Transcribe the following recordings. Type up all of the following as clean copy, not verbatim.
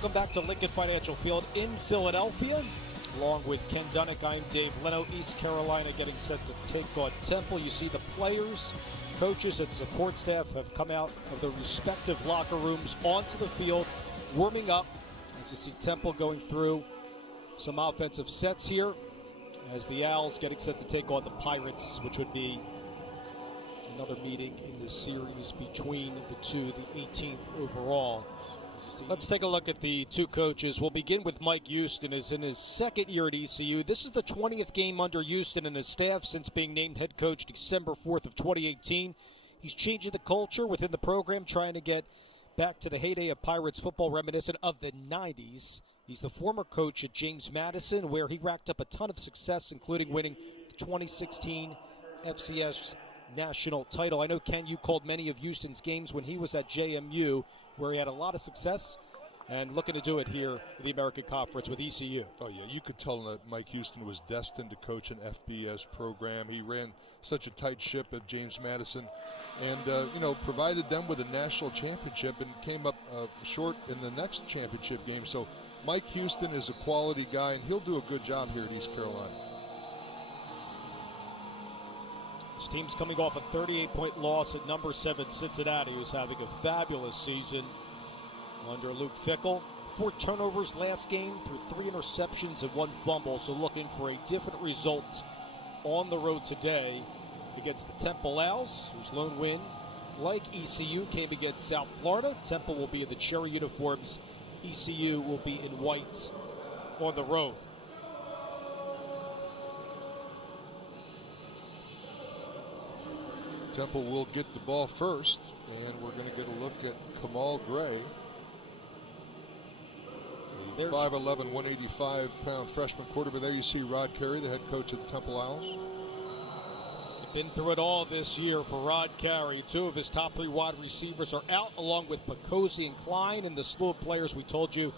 Welcome back to Lincoln Financial Field in Philadelphia. Along with Ken Dunnick, I'm Dave Leno. East Carolina getting set to take on Temple. You see the players, coaches, and support staff have come out of their respective locker rooms onto the field, warming up. As you see Temple going through some offensive sets here, as the Owls getting set to take on the Pirates, which would be another meeting in the series between the two, the 18th overall. Let's take a look at the two coaches. We'll begin with Mike Houston, is in his second year at ECU. This is the 20th game under Houston and his staff since being named head coach December 4th of 2018. He's changing the culture within the program, trying to get back to the heyday of Pirates football reminiscent of the 90s. He's the former coach at James Madison, where he racked up a ton of success, including winning the 2016 FCS national title. I know, Ken, you called many of Houston's games when he was at JMU, where he had a lot of success, and looking to do it here in the American Conference with ECU. Oh, yeah, you could tell that Mike Houston was destined to coach an FBS program. He ran such a tight ship at James Madison and, provided them with a national championship and came up short in the next championship game. So Mike Houston is a quality guy, and he'll do a good job here at East Carolina. This team's coming off a 38-point loss at number 7 Cincinnati, who's having a fabulous season under Luke Fickell. 4 turnovers last game through 3 interceptions and 1 fumble, so looking for a different result on the road today against the Temple Owls, whose lone win, like ECU, came against South Florida. Temple will be in the cherry uniforms. ECU will be in white on the road. Temple will get the ball first, and we're going to get a look at Kamal Gray. 5'11", 185-pound freshman quarterback. There you see Rod Carey, the head coach of the Temple Owls. Been through it all this year for Rod Carey. 2 of his top 3 wide receivers are out, along with Picozzi and Klein, and the slew of players we told you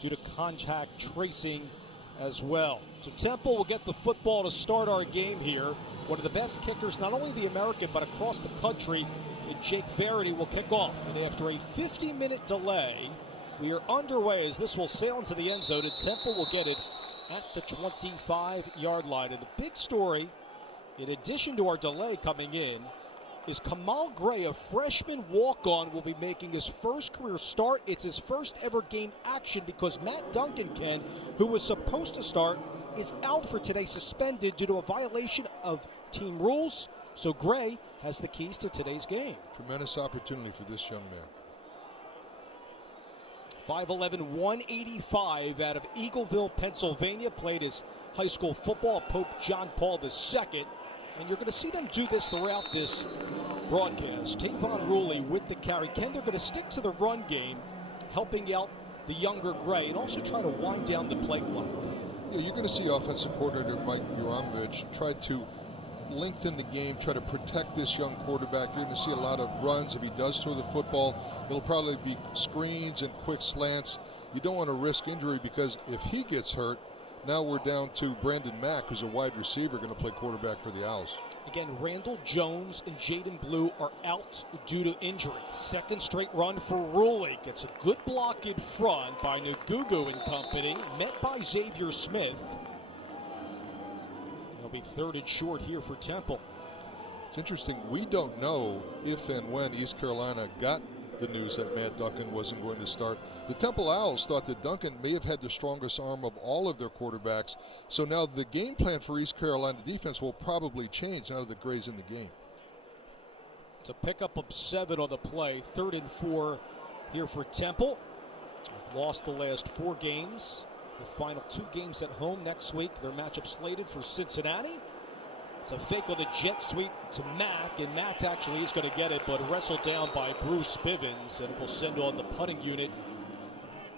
due to contact tracing as well. So Temple will get the football to start our game here. One of the best kickers, not only the American, but across the country, and Jake Verity will kick off. And after a 50-minute delay, we are underway as this will sail into the end zone, and Temple will get it at the 25-yard line. And the big story, in addition to our delay coming in, is Kamal Gray, a freshman walk-on, will be making his first career start. It's his first ever game action because Matt Duncan, Ken, who was supposed to start, is out for today, suspended due to a violation of team rules. So Gray has the keys to today's game. Tremendous opportunity for this young man. 5'11", 185 out of Eagleville, Pennsylvania. Played his high school football at Pope John Paul II. And you're going to see them do this throughout this broadcast. Tavon Ruley with the carry. Ken, they're going to stick to the run game, helping out the younger Gray, and also try to wind down the play clock. Yeah, you're going to see offensive coordinator Mike Uramovich try to lengthen the game, try to protect this young quarterback. You're going to see a lot of runs. If he does throw the football, it'll probably be screens and quick slants. You don't want to risk injury, because if he gets hurt, now we're down to Brandon Mack, who's a wide receiver, going to play quarterback for the Owls. Again, Randall Jones and Jaden Blue are out due to injury. Second straight run for Ruley. Gets a good block in front by Ngugu and company. Met by Xavier Smith. It'll be 3rd and short here for Temple. It's interesting. We don't know if and when East Carolina got the news that Matt Duncan wasn't going to start. The Temple Owls thought that Duncan may have had the strongest arm of all of their quarterbacks. So now the game plan for East Carolina defense will probably change now that Gray's in the game. It's a pickup of 7 on the play. 3rd and 4 here for Temple. Lost the last 4 games. It's the final 2 games at home next week. Their matchup slated for Cincinnati. It's a fake on the jet sweep to Mack, and Mack actually is going to get it, but wrestled down by Bruce Bivens, and it will send on the punting unit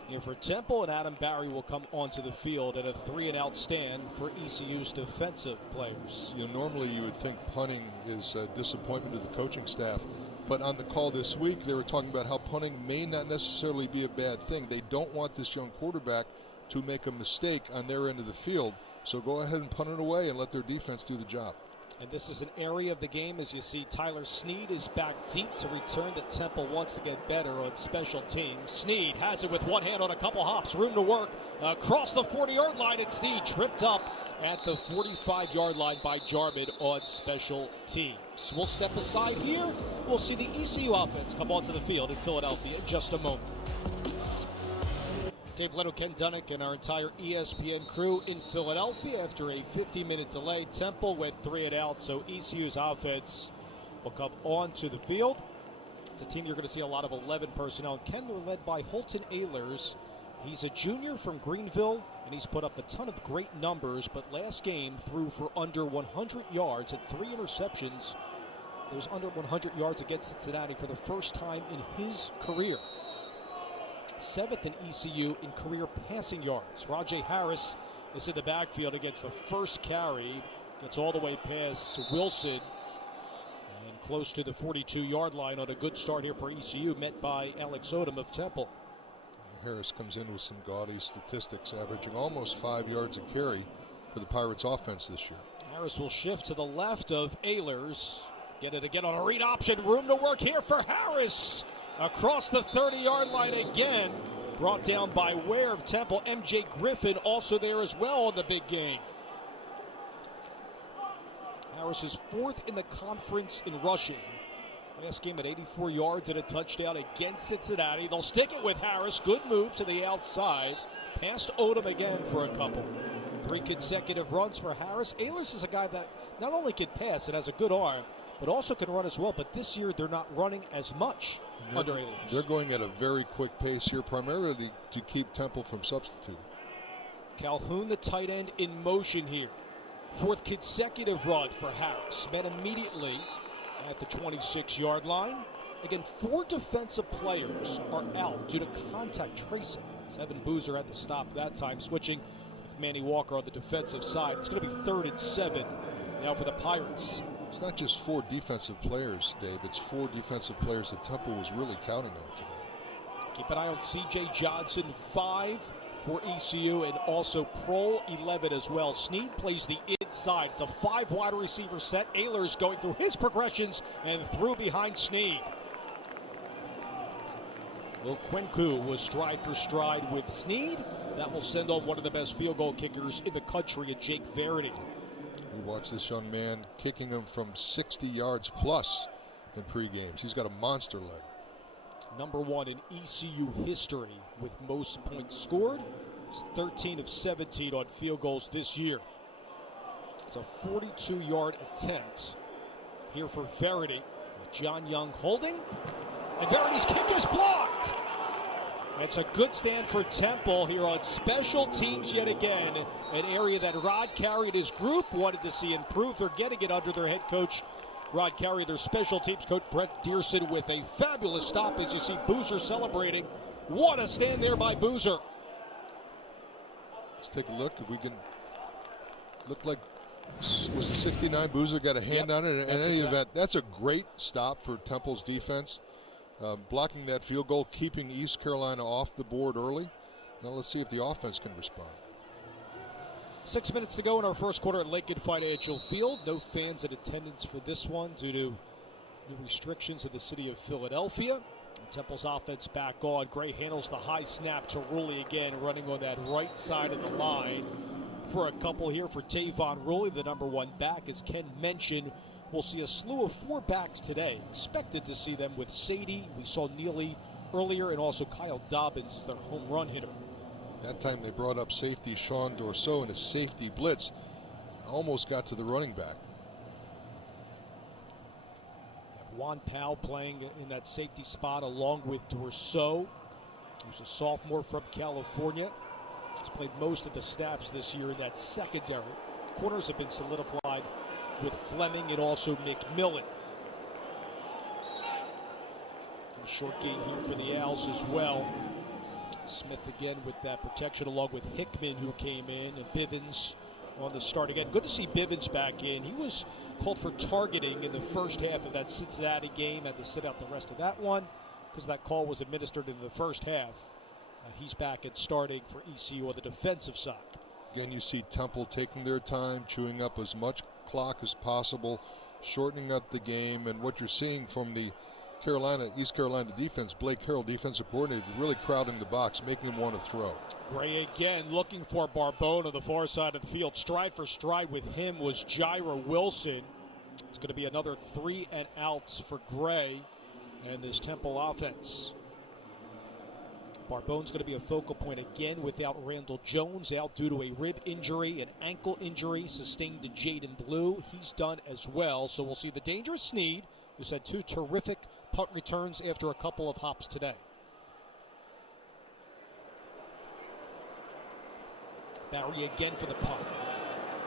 here for Temple, and Adam Barry will come onto the field at a 3-and-out stand for ECU's defensive players. Normally you would think punting is a disappointment to the coaching staff, but on the call this week, they were talking about how punting may not necessarily be a bad thing. They don't want this young quarterback to make a mistake on their end of the field. So go ahead and punt it away and let their defense do the job. And this is an area of the game, as you see, Tyler Snead is back deep to return. That Temple wants to get better on special teams. Snead has it with one hand on a couple hops. Room to work across the 40-yard line. And Snead tripped up at the 45-yard line by Jarman on special teams. We'll step aside here. We'll see the ECU offense come onto the field in Philadelphia in just a moment. Dave Leno, Ken Dunnick, and our entire ESPN crew in Philadelphia after a 50-minute delay. Temple went 3 and out, so ECU's offense will come onto the field. It's a team you're going to see a lot of 11 personnel. Ken, they're led by Holton Ahlers. He's a junior from Greenville, and he's put up a ton of great numbers, but last game threw for under 100 yards and 3 interceptions. There's under 100 yards against Cincinnati for the first time in his career. 7th in ECU in career passing yards. Rajay Harris is in the backfield against the first carry. Gets all the way past Wilson and close to the 42-yard line on a good start here for ECU, met by Alex Odom of Temple. Harris comes in with some gaudy statistics, averaging almost 5 yards a carry for the Pirates offense this year. Harris will shift to the left of Ahlers. Get it again on a read option. Room to work here for Harris. Across the 30-yard line again. Brought down by Ware of Temple. MJ Griffin also there as well on the big game. Harris is 4th in the conference in rushing. Last game at 84 yards and a touchdown against Cincinnati. They'll stick it with Harris. Good move to the outside. Past Odom again for a couple. 3 consecutive runs for Harris. Ahlers is a guy that not only can pass and has a good arm, but also can run as well. But this year they're not running as much under Ahlers. They're going at a very quick pace here, primarily to keep Temple from substituting. Calhoun, the tight end, in motion here. 4th consecutive run for Harris. Met immediately at the 26-yard line. Again, 4 defensive players are out due to contact tracing. Evan Boozer had to stop that time, switching with Manny Walker on the defensive side. It's going to be 3rd and 7 now for the Pirates. It's not just 4 defensive players, Dave. It's 4 defensive players that Temple was really counting on today. Keep an eye on C.J. Johnson, 5 for ECU, and also Prohl, 11 as well. Snead plays the inside. It's a 5 wide receiver set. Ahlers going through his progressions and through behind Snead. Okwenku was stride for stride with Snead. That will send on one of the best field goal kickers in the country, and Jake Verity. We watch this young man kicking him from 60 yards plus in pre-games. He's got a monster leg. Number 1 in ECU history with most points scored. He's 13 of 17 on field goals this year. It's a 42-yard attempt here for Verity. John Young holding. And Verity's kick is blocked. It's a good stand for Temple here on special teams yet again. An area that Rod Carey and his group wanted to see improve. They're getting it under their head coach, Rod Carey. Their special teams coach, Brett Dearson, with a fabulous stop as you see Boozer celebrating. What a stand there by Boozer. Let's take a look if we can. Look like, was it 69? Boozer got a hand on it. In any event, that's a great stop for Temple's defense. Blocking that field goal, keeping East Carolina off the board early. Now let's see if the offense can respond. 6 minutes to go in our first quarter at Lincoln Financial Field. No fans in attendance for this one due to new restrictions in the city of Philadelphia. And Temple's offense back on. Gray handles the high snap to Rulli again, running on that right side of the line. For a couple here for Tavon Rulli, the number 1 back, as Ken mentioned. We'll see a slew of 4 backs today. Expected to see them with Sadie. We saw Neely earlier, and also Kyle Dobbins is their home run hitter. That time they brought up safety Sean Dorso in a safety blitz. Almost got to the running back. Juan Powell playing in that safety spot along with Dorso, who's a sophomore from California. He's played most of the snaps this year in that secondary. Corners have been solidified with Fleming and also McMillan. And a short gain here for the Owls as well. Smith again with that protection along with Hickman, who came in, and Bivens on the start again. Good to see Bivens back in. He was called for targeting in the first half of that Cincinnati game. Had to sit out the rest of that one because that call was administered in the first half. He's back and starting for ECU on the defensive side. Again, you see Temple taking their time, chewing up as much clock as possible, shortening up the game. And what you're seeing from the East Carolina defense, Blake Harrell, defensive coordinator, really crowding the box, making him want to throw. Gray again looking for Barbone on the far side of the field. Stride for stride with him was Jaira Wilson. It's going to be another 3 and outs for Gray and this Temple offense. Barbone's going to be a focal point again without Randall Jones, out due to a rib injury, an ankle injury sustained to Jaden Blue. He's done as well. So we'll see the dangerous Snead, who's had 2 terrific punt returns after a couple of hops today. Barry again for the punt.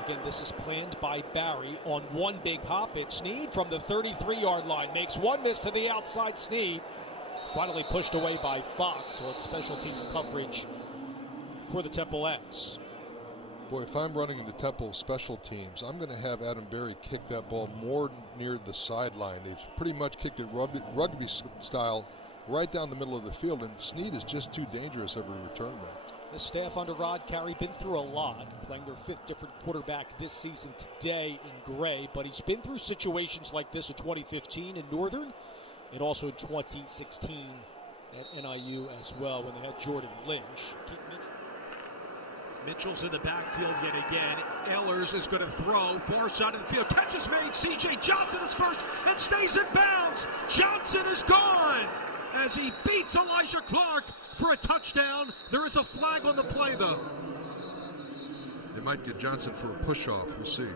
Again, this is planned by Barry on one big hop. It's Snead from the 33-yard line. Makes one miss to the outside. Snead finally pushed away by Fox. So it's special teams coverage for the Temple X. Boy, if I'm running the Temple special teams, I'm going to have Adam Berry kick that ball more near the sideline. They've pretty much kicked it rugby style right down the middle of the field, and Snead is just too dangerous every return back. The staff under Rod Carey been through a lot, playing their 5th different quarterback this season today in Gray, but he's been through situations like this in 2015 in Northern and also in 2016 at NIU as well when they had Jordan Lynch. Mitchell's in the backfield yet again. Ehlers is going to throw, far side of the field. Catch is made. C.J. Johnson is first and stays in bounds. Johnson is gone as he beats Elijah Clark for a touchdown. There is a flag on the play, though. They might get Johnson for a push-off. We'll see.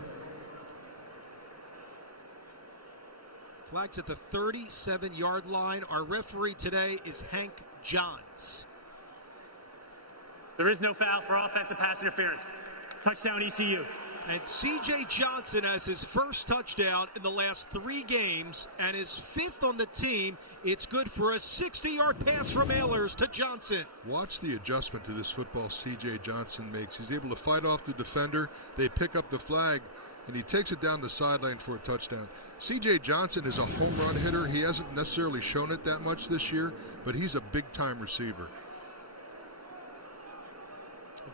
Flag's at the 37-yard line. Our referee today is Hank Johns. There is no foul for offensive pass interference. Touchdown ECU. And C.J. Johnson has his first touchdown in the last 3 games and his 5th on the team. It's good for a 60-yard pass from Ehlers to Johnson. Watch the adjustment to this football C.J. Johnson makes. He's able to fight off the defender. They pick up the flag, and he takes it down the sideline for a touchdown. C.J. Johnson is a home run hitter. He hasn't necessarily shown it that much this year, but he's a big-time receiver.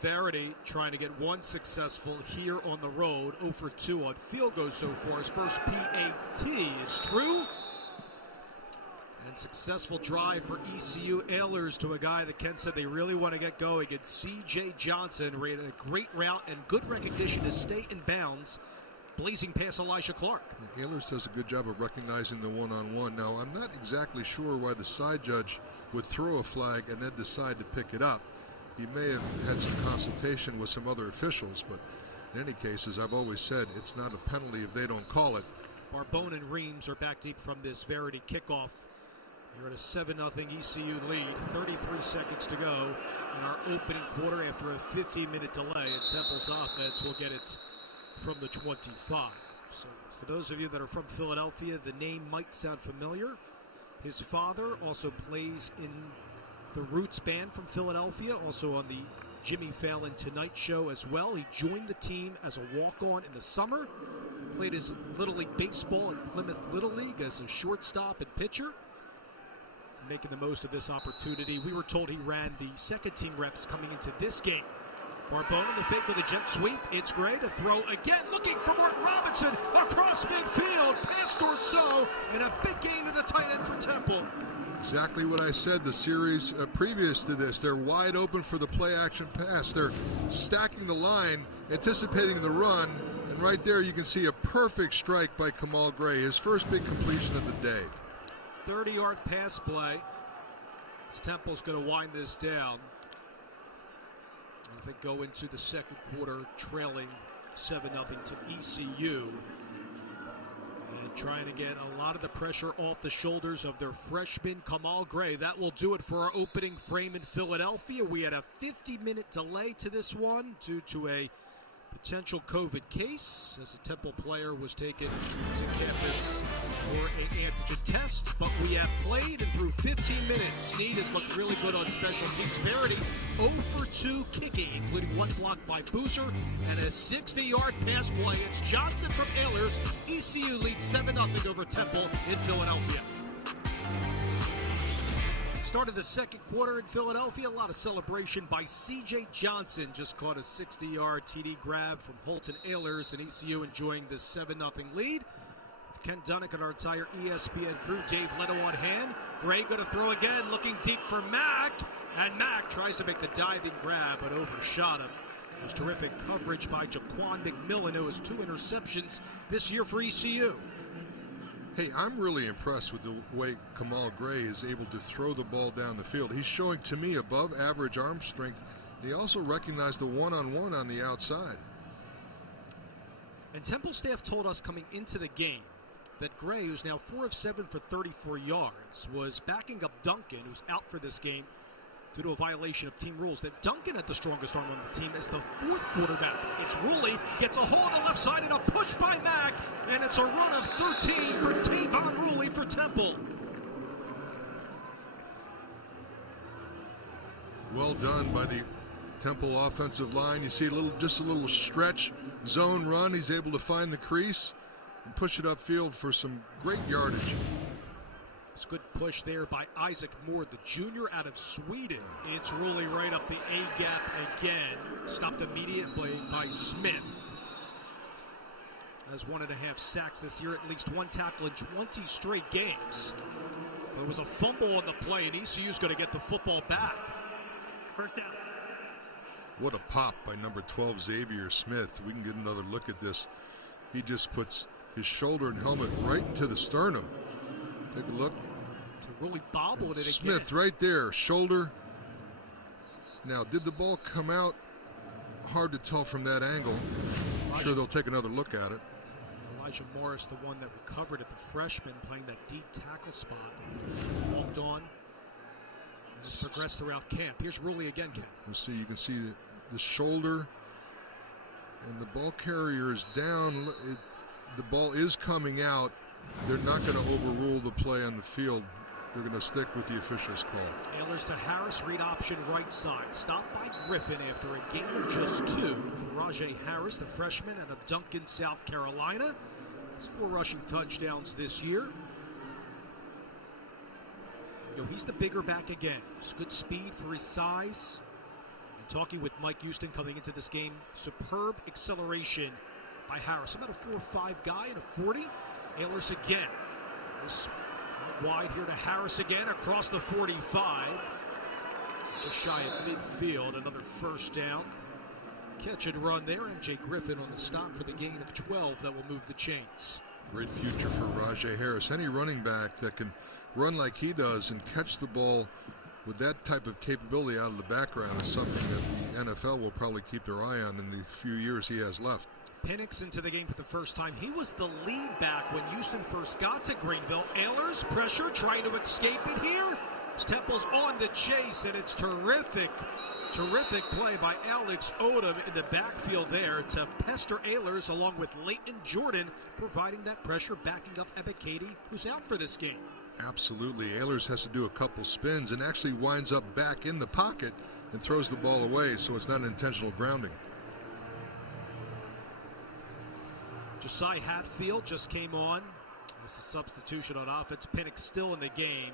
Verity trying to get one successful here on the road. 0 for 2 on field goals so far. His first PAT is true. And successful drive for ECU. Ehlers to a guy that Ken said they really want to get going. And C.J. Johnson ran a great route and good recognition to stay in bounds. Blazing past Elijah Clark. Ehlers does a good job of recognizing the one-on-one. Now, I'm not exactly sure why the side judge would throw a flag and then decide to pick it up. He may have had some consultation with some other officials, but in any case, as I've always said, it's not a penalty if they don't call it. Barbone and Reams are back deep from this Verity kickoff. You're at a 7-0 ECU lead. 33 seconds to go in our opening quarter after a 15-minute delay. And Temple's offense will get it from the 25. So for those of you that are from Philadelphia, the name might sound familiar. His father also plays in the Roots Band from Philadelphia, also on the Jimmy Fallon Tonight Show as well. He joined the team as a walk-on in the summer, played his Little League Baseball at Plymouth Little League as a shortstop and pitcher, making the most of this opportunity. We were told he ran the second team reps coming into this game. Barbone on the fake with a jet sweep. It's Gray to throw again, looking for Martin Robinson across midfield, past or so, and a big gain to the tight end for Temple. Exactly what I said the series previous to this. They're wide open for the play-action pass. They're stacking the line, anticipating the run, and right there you can see a perfect strike by Kamal Gray, his first big completion of the day. 30-yard pass play. Temple's going to wind this down. I think go into the second quarter trailing 7-0 to ECU. And trying to get a lot of the pressure off the shoulders of their freshman, Kamal Gray. That will do it for our opening frame in Philadelphia. We had a 50-minute delay to this one due to a potential COVID case as a Temple player was taken to campus for an antigen test. But we have played, and through 15 minutes, Snead has looked really good on special teams. Verity 0 for 2 kicking, including one block by Boozer and a 60-yard pass play. It's Johnson from Ehlers. ECU leads 7-0 over Temple in Philadelphia. Started the second quarter in Philadelphia. A lot of celebration by C.J. Johnson. Just caught a 60-yard TD grab from Holton Ahlers, and ECU enjoying this 7-0 lead. With Ken Dunnick and our entire ESPN crew, Dave Leto on hand. Gray going to throw again, looking deep for Mack. And Mack tries to make the diving grab, but overshot him. It was terrific coverage by Jaquan McMillan, who has 2 interceptions this year for ECU. Hey, I'm really impressed with the way Kamal Gray is able to throw the ball down the field. He's showing, to me, above average arm strength. He also recognized the one-on-one on the outside. And Temple staff told us coming into the game that Gray, who's now 4 of 7 for 34 yards, was backing up Duncan, who's out for this game due to a violation of team rules, that Duncan had the strongest arm on the team as the 4th quarterback. It's Ruley, gets a hole on the left side and a push by Mack, and it's a run of 13 for Tavon Ruley for Temple. Well done by the Temple offensive line. You see just a little stretch zone run. He's able to find the crease and push it upfield for some great yardage. It's a good push there by Isaac Moore, the junior out of Sweden. It's Ruley right up the A-gap again. Stopped immediately by Smith. Has 1.5 sacks this year, at least 1 tackle in 20 straight games. There was a fumble on the play, and ECU's going to get the football back. First down. What a pop by number 12, Xavier Smith. We can get another look at this. He just puts his shoulder and helmet right into the sternum. Take a look. Really bobbled it again. Smith right there, shoulder. Now, did the ball come out? Hard to tell from that angle. I'm sure they'll take another look at it. Elijah Morris, the one that recovered at the freshman, playing that deep tackle spot. Walked on. And just progressed throughout camp. Here's Ruley again, Ken. We'll see. You can see the shoulder. And the ball carrier is down. The ball is coming out. They're not going to overrule the play on the field. They're going to stick with the official's call. Ahlers to Harris, read option right side. Stopped by Griffin after a gain of just 2 for Rajay Harris, the freshman out of Duncan, South Carolina. He's 4 rushing touchdowns this year. He's the bigger back again. He's good speed for his size. And talking with Mike Houston coming into this game, superb acceleration by Harris. About a 4.5 guy and a 40. Ahlers again. This wide here to Harris again across the 45. Just shy of midfield. Another first down. Catch and run there. MJ Griffin on the stop for the gain of 12 that will move the chains. Great future for Rajay Harris. Any running back that can run like he does and catch the ball with that type of capability out of the background is something that the NFL will probably keep their eye on in the few years he has left. Penix into the game for the first time. He was the lead back when Houston first got to Greenville. Ahlers, pressure, trying to escape it here. Temple's on the chase, and it's terrific play by Alex Odom in the backfield there to pester Ahlers, along with Leighton Jordan, providing that pressure, backing up Ebiketie, who's out for this game. Absolutely. Ahlers has to do a couple spins and actually winds up back in the pocket and throws the ball away, so it's not an intentional grounding. Josiah Hatfield just came on. This is a substitution on offense. Penix still in the game.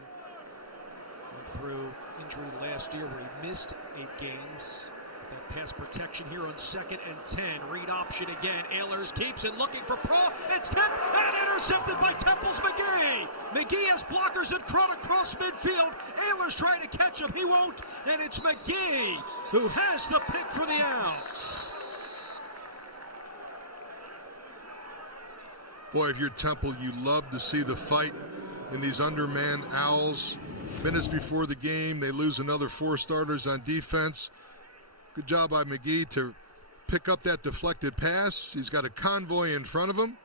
Went through injury last year where he missed 8 games. That pass protection here on 2nd and 10. Read option again. Ahlers keeps it looking for Pro. It's tipped and intercepted by Temple's McGee. McGee has blockers in front across midfield. Ahlers trying to catch him. He won't. And it's McGee who has the pick for the outs. Boy, if you're Temple, you love to see the fight in these undermanned Owls. Minutes before the game, they lose another 4 starters on defense. Good job by McGee to pick up that deflected pass. He's got a convoy in front of him.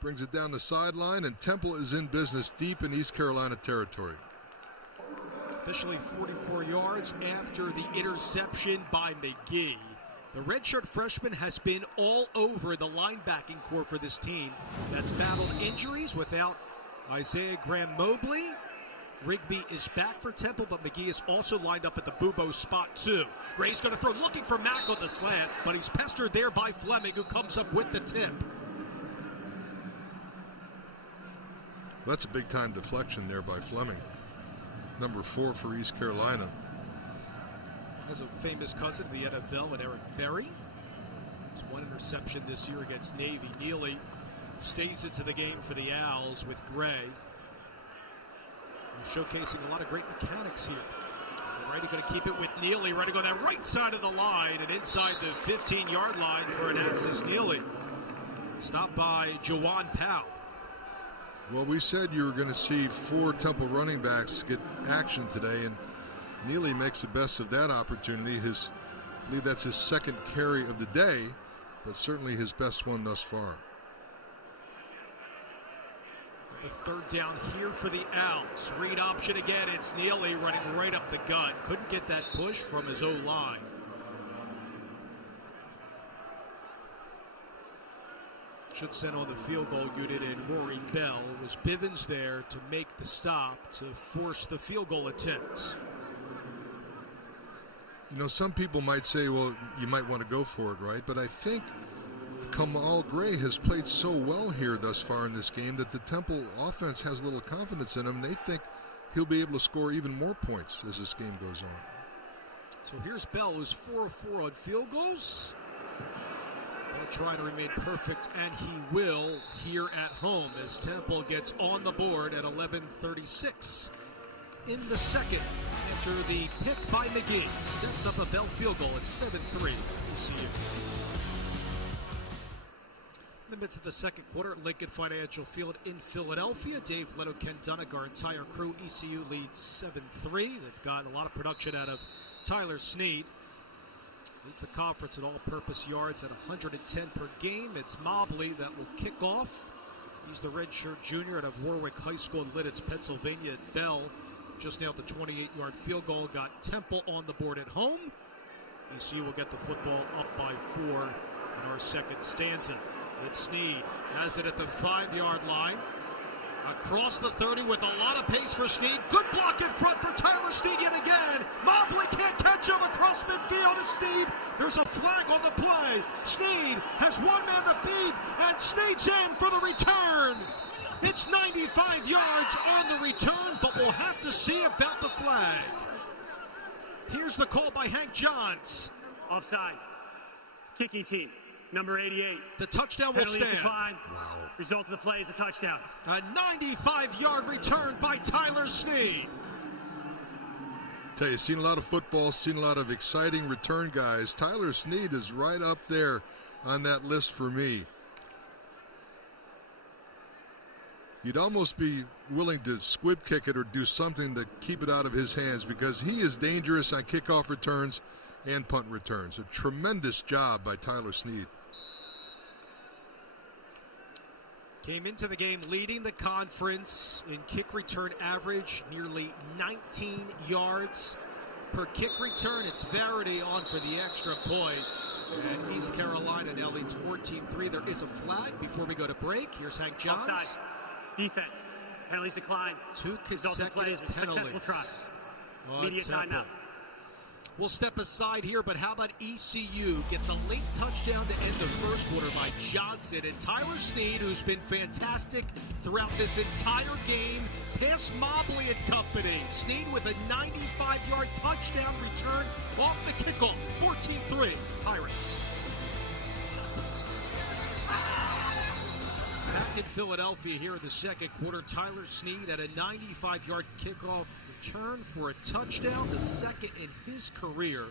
Brings it down the sideline, and Temple is in business deep in East Carolina territory. Officially 44 yards after the interception by McGee. The redshirt freshman has been all over the linebacking core for this team that's battled injuries without Isaiah Graham-Mobley. Rigby is back for Temple, but McGee is also lined up at the Bubo spot too. Gray's going to throw, looking for Mack on the slant, but he's pestered there by Fleming, who comes up with the tip. That's a big-time deflection there by Fleming. number 4 for East Carolina. Has a famous cousin in the NFL, and Eric Berry. It's 1 interception this year against Navy. Neely stays into the game for the Owls with Gray. We're showcasing a lot of great mechanics here. Ready, going to keep it with Neely. Ready to go that right side of the line and inside the 15-yard line for an assist. Neely stopped by Jawan Powell. Well, we said you were going to see 4 Temple running backs get action today, and Neely makes the best of that opportunity. I believe that's his 2nd carry of the day, but certainly his best one thus far. The 3rd down here for the Owls. Read option again. It's Neely running right up the gut. Couldn't get that push from his O-line. Should send on the field goal unit in Rory Bell. Was Bivens there to make the stop to force the field goal attempt? You know, some people might say, well, you might want to go for it, right? But I think Kamal Gray has played so well here thus far in this game that the Temple offense has a little confidence in him. They think he'll be able to score even more points as this game goes on. So here's Bell, who's 4 of 4 on field goals. He'll try to remain perfect, and he will here at home as Temple gets on the board at 11:36 in the second after the pick by McGee sets up a Bell field goal at 7-3 ECU. In the midst of the second quarter at Lincoln Financial Field in Philadelphia, Dave Leno, Ken Dunnick, our entire crew. ECU leads 7-3. They've gotten a lot of production out of Tyler Snead. Leads the conference in all-purpose yards at 110 per game. It's Mobley that will kick off. He's the redshirt junior out of Warwick High School in Lidditz, Pennsylvania. Bell just nailed the 28-yard field goal. Got Temple on the board at home. ECU will get the football up by 4 in our second stanza. It's Snead, has it at the 5-yard line. Across the 30 with a lot of pace for Snead. Good block in front for Tyler Snead yet again. Mobley can't catch him across midfield to Snead. There's a flag on the play. Snead has 1 man to beat, and Snead's in for the return. It's 95 yards on the return, but we'll have to see about the flag. Here's the call by Hank Johns. Offside. Kicking team. Number 88. The touchdown will stand. Wow. Result of the play is a touchdown. A 95-yard return by Tyler Snead. Tell you, seen a lot of football, seen a lot of exciting return guys. Tyler Snead is right up there on that list for me. You'd almost be willing to squib kick it or do something to keep it out of his hands because he is dangerous on kickoff returns and punt returns. A tremendous job by Tyler Snead. Came into the game leading the conference in kick return average, nearly 19 yards per kick return. It's Verity on for the extra point. And East Carolina now leads 14-3. There is a flag before we go to break. Here's Hank Johns. Offside. Defense. Penalties decline. 2 consecutive penalties. Successful try. Media timeout. We'll step aside here, but how about ECU gets a late touchdown to end the first quarter by Johnson, and Tyler Snead, who's been fantastic throughout this entire game, past Mobley and company. Snead with a 95-yard touchdown return off the kickoff. 14-3 Pirates. Back in Philadelphia here in the second quarter, Tyler Snead at a 95-yard kickoff return for a touchdown, the second in his career.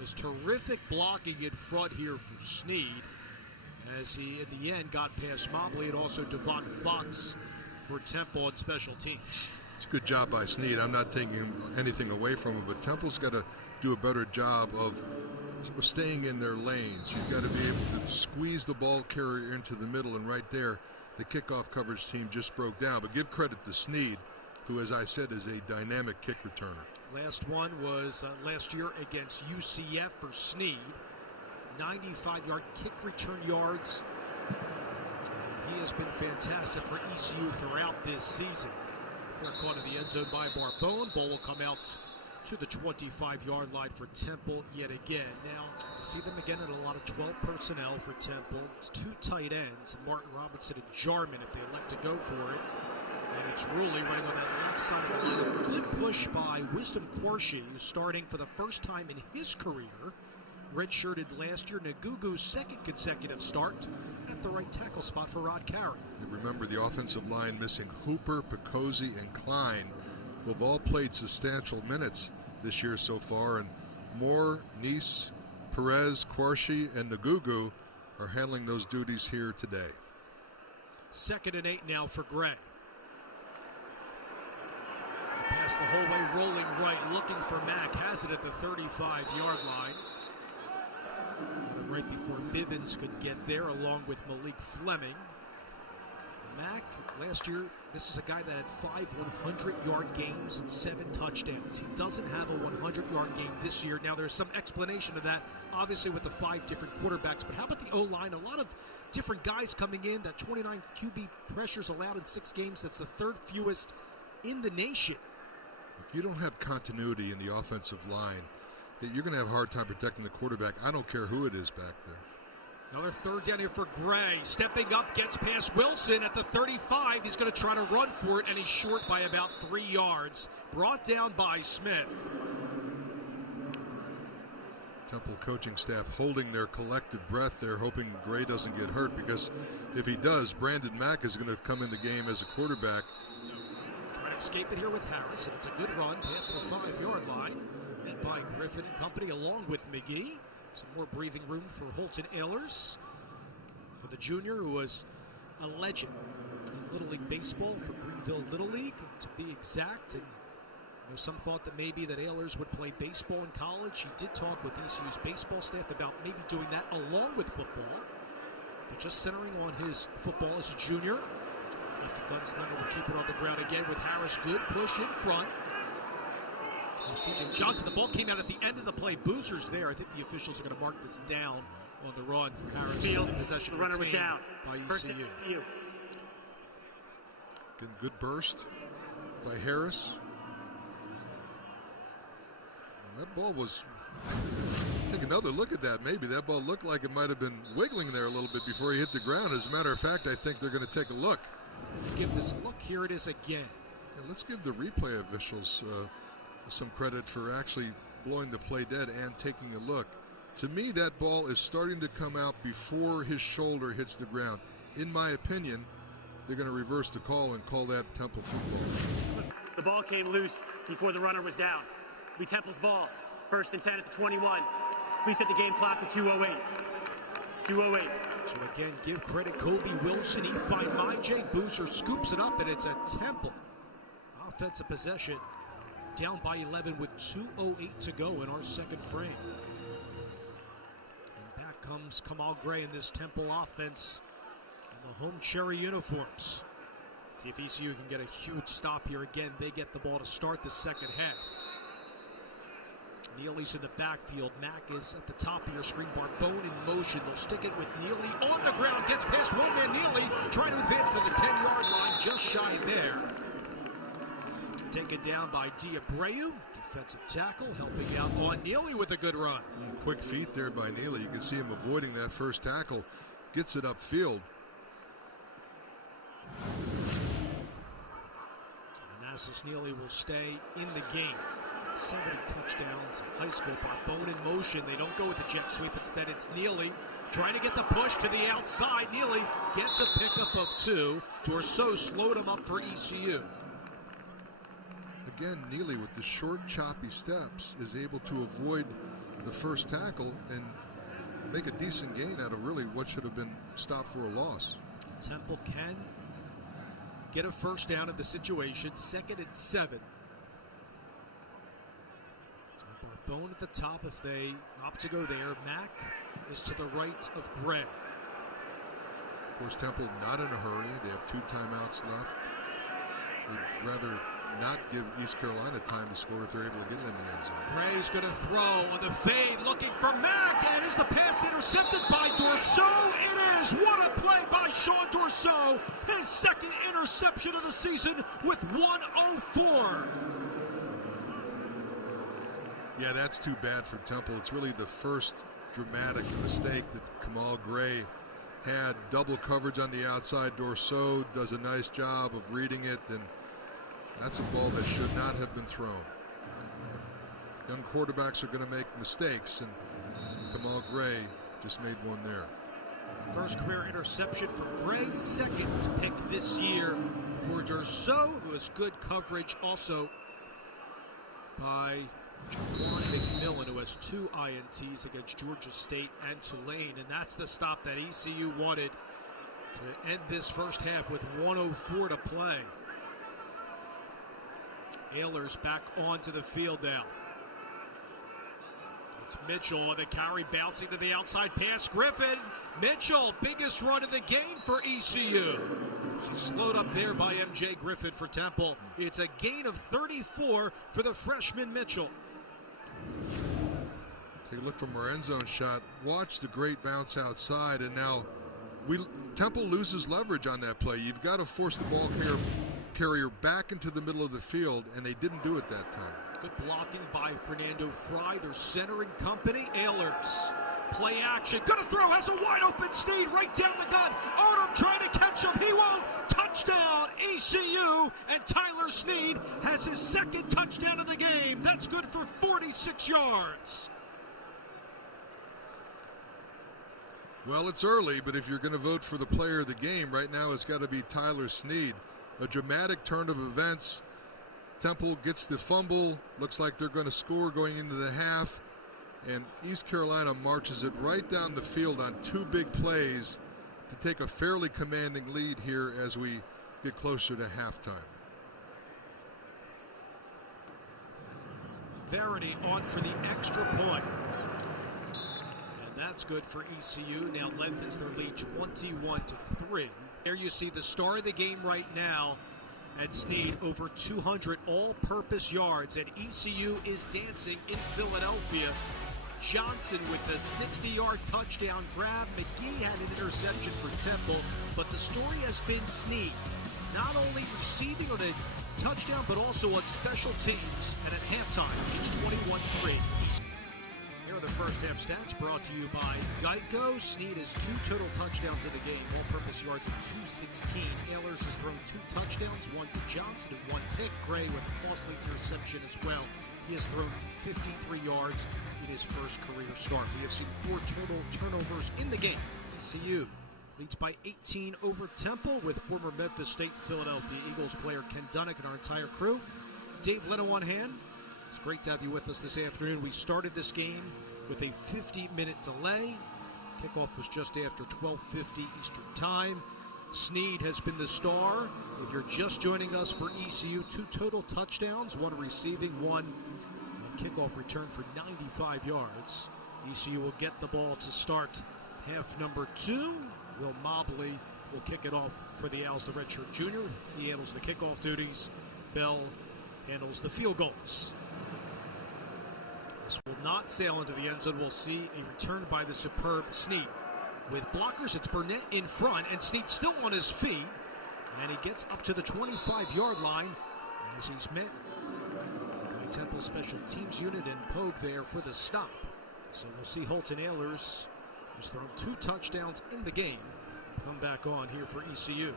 Was terrific blocking in front here for Snead as he, in the end, got past Mobley and also Devon Fox for Temple on special teams. It's a good job by Snead. I'm not taking anything away from him, but Temple's got to do a better job of staying in their lanes. You've got to be able to squeeze the ball carrier into the middle, and right there, the kickoff coverage team just broke down. But give credit to Snead, who, as I said, is a dynamic kick returner. Last one was last year against UCF for Snead. 95-yard kick return yards. And he has been fantastic for ECU throughout this season. They're caught in the end zone by Barbone. Ball will come out to the 25-yard line for Temple yet again. Now, see them again in a lot of 12 personnel for Temple. It's 2 tight ends, Martin Robinson and Jarman, if they elect to go for it. And it's Rulli running on that left side of the line. A good push by Wisdom Quarshie, who's starting for the first time in his career. Redshirted last year. Nagugu's second consecutive start at the right tackle spot for Rod Carey. You remember the offensive line missing Hooper, Picozzi, and Klein, who have all played substantial minutes this year so far. And Moore, Nice, Perez, Quarshie, and Nagugu are handling those duties here today. 2nd and 8 now for Gray. Pass the whole way, rolling right, looking for Mack. Has it at the 35-yard line. Right before Bivens could get there, along with Malik Fleming. Mack, last year, this is a guy that had 5 100-yard games and 7 touchdowns. He doesn't have a 100-yard game this year. Now, there's some explanation of that, obviously, with the 5 different quarterbacks. But how about the O-line? A lot of different guys coming in. That 29 QB pressures allowed in 6 games. That's the 3rd fewest in the nation. If you don't have continuity in the offensive line, you're going to have a hard time protecting the quarterback. I don't care who it is back there. Another 3rd down here for Gray. Stepping up, gets past Wilson at the 35. He's going to try to run for it, and he's short by about 3 yards. Brought down by Smith. Temple coaching staff holding their collective breath there, hoping Gray doesn't get hurt, because if he does, Brandon Mack is going to come in the game as a quarterback. Trying to escape it here with Harris, and it's a good run past the 5-yard line. Led by Griffin and company, along with McGee. Some more breathing room for Holton Ehlers, for the junior, who was a legend in Little League Baseball for Greenville Little League, to be exact. And some thought that maybe that Ehlers would play baseball in college. He did talk with ECU's baseball staff about maybe doing that along with football, but just centering on his football as a junior. Left the gunslinger will keep it on the ground again with Harris. Good push in front. CJ Johnson, the ball came out at the end of the play. Boozer's there. I think the officials are going to mark this down on the run for Harris. Field. Possession the runner was down by First ECU. Getting good burst by Harris. And that ball was, take another look at that. Maybe that ball looked like it might have been wiggling there a little bit before he hit the ground. As a matter of fact, I think they're going to take a look. Give this a look. Here it is again. And let's give the replay officials some credit for actually blowing the play dead and taking a look. To me, that ball is starting to come out before his shoulder hits the ground. In my opinion, they're going to reverse the call and call that Temple football. The ball came loose before the runner was down. We Temple's ball. 1st and 10 at the 21. Please set the game clock to 2:08. 2:08. So again, give credit Kobe Wilson. He find J. Boozer scoops it up, and it's a Temple offensive possession. Down by 11 with 2:08 to go in our 2nd frame. And back comes Kamal Gray in this Temple offense in the home cherry uniforms. See if ECU can get a huge stop here. Again, they get the ball to start the 2nd half. Neely's in the backfield. Mack is at the top of your screen. Barbone in motion. They'll stick it with Neely on the ground. Gets past one man, Neely, trying to advance to the 10-yard line. Just shy there. Taken down by Diabreu, defensive tackle, helping out on Neely with a good run. Quick feet there by Neely. You can see him avoiding that first tackle. Gets it upfield. Manassas Neely will stay in the game. 70 touchdowns in high school. Barbone in motion. They don't go with the jet sweep. Instead, it's Neely trying to get the push to the outside. Neely gets a pickup of 2. Dorso slowed him up for ECU. Again, Neely with the short, choppy steps is able to avoid the first tackle and make a decent gain out of really what should have been stopped for a loss. Temple can get a first down in the situation. 2nd and 7. Barbone at the top if they opt to go there. Mack is to the right of Gray. Of course, Temple not in a hurry. They have 2 timeouts left. They'd rather not give East Carolina time to score if they're able to get in the end zone. Gray's going to throw on the fade, looking for Mack, and is the pass intercepted by Dorso? It is! What a play by Sean Dorso! His 2nd interception of the season with 1:04. Yeah, that's too bad for Temple. It's really the first dramatic mistake that Kamal Gray had double coverage on the outside. Dorso does a nice job of reading it, and that's a ball that should not have been thrown. Young quarterbacks are going to make mistakes, and Kamal Gray just made one there. First career interception for Gray, second pick this year for Dorso. It was good coverage also by Juwan McMillan, who has 2 INTs against Georgia State and Tulane, and that's the stop that ECU wanted to end this first half with 1:04 to play. Ehlers back onto the field now. It's Mitchell, the carry bouncing to the outside pass. Griffin, Mitchell, biggest run of the game for ECU. She's slowed up there by MJ Griffin for Temple. It's a gain of 34 for the freshman Mitchell. Take a look from our end zone shot. Watch the great bounce outside, and now Temple loses leverage on that play. You've got to force the ball carrier back into the middle of the field, and they didn't do it that time. Good blocking by Fernando Fry, their center and company. Ehlers, play action, gonna throw, has a wide open Sneed right down the gun. Odom trying to catch him, he won't. Touchdown, ECU, and Tyler Sneed has his second touchdown of the game. That's good for 46 yards. Well, it's early, but if you're going to vote for the player of the game, right now it's got to be Tyler Sneed. A dramatic turn of events. Temple gets the fumble. Looks like they're going to score going into the half. And East Carolina marches it right down the field on 2 big plays to take a fairly commanding lead here as we get closer to halftime. Verity on for the extra point. And that's good for ECU. Now lengthens their lead 21-3. There you see the star of the game right now. And Sneed over 200 all-purpose yards, and ECU is dancing in Philadelphia. Johnson with the 60-yard touchdown grab. McGee had an interception for Temple, but the story has been Sneed, not only receiving on a touchdown, but also on special teams. And at halftime, it's 21-3. Here are the first half stats brought to you by Geico. Sneed has 2 total touchdowns in the game, all-purpose yards of 216. Ehlers has thrown 2 touchdowns, 1 to Johnson and 1 pick. Gray with a costly interception as well. He has thrown 53 yards in his first career start. We have seen 4 total turnovers in the game. ECU leads by 18 over Temple with former Memphis State and Philadelphia Eagles player Ken Dunnick and our entire crew. Dave Leno on hand. It's great to have you with us this afternoon. We started this game with a 50-minute delay. Kickoff was just after 12:50 Eastern Time. Sneed has been the star. If you're just joining us for ECU, 2 total touchdowns, 1 receiving, 1 on kickoff return for 95 yards. ECU will get the ball to start half number 2. Will Mobley will kick it off for the Owls, the redshirt junior. He handles the kickoff duties. Bell handles the field goals. This will not sail into the end zone. We'll see a return by the superb Sneed. With blockers, it's Burnett in front, and Sneed still on his feet. And he gets up to the 25-yard line as he's met by Temple Special Teams Unit and Pogue there for the stop. So we'll see Holton Ehlers, who's thrown 2 touchdowns in the game, come back on here for ECU.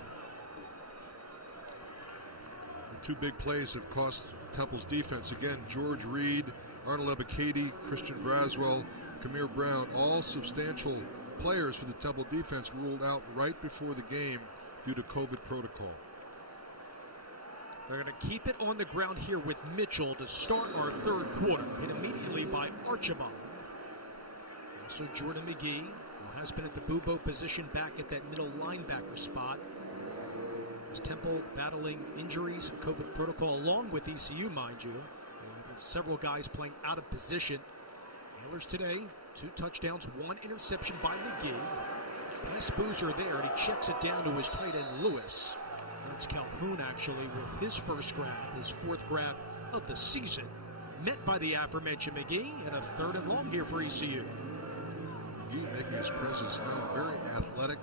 The 2 big plays have cost Temple's defense. Again, George Reed, Arnold Ebiketie, Christian Braswell, Kamir Brown, all substantial players for the Temple defense ruled out right before the game due to COVID protocol. They're going to keep it on the ground here with Mitchell to start our third quarter. Hit immediately by Archibald. Also Jordan McGee, who has been at the Bubo position back at that middle linebacker spot. As Temple battling injuries and COVID protocol along with ECU, mind you. Several guys playing out of position. Ehlers today, 2 touchdowns, 1 interception by McGee. Past Boozer there, and he checks it down to his tight end, Lewis. That's Calhoun, actually, with his first grab, his 4th grab of the season. Met by the aforementioned McGee, and a 3rd and long here for ECU. McGee making his presence now very athletic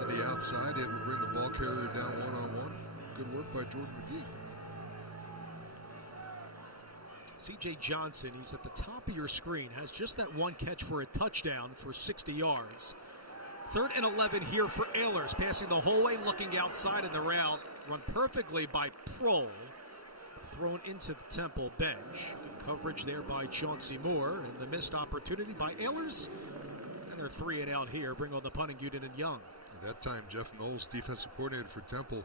on the outside, able to bring the ball carrier down one-on-one. Good work by Jordan McGee. C.J. Johnson, he's at the top of your screen, has just that 1 catch for a touchdown for 60 yards. 3rd and 11 here for Ehlers. Passing the whole way, looking outside in the route. Run perfectly by Prohl. Thrown into the Temple bench. Good coverage there by Chauncey Moore. And the missed opportunity by Ehlers. And they're 3 and out here. Bring on the punting unit and Young. At that time, Jeff Knowles, defensive coordinator for Temple,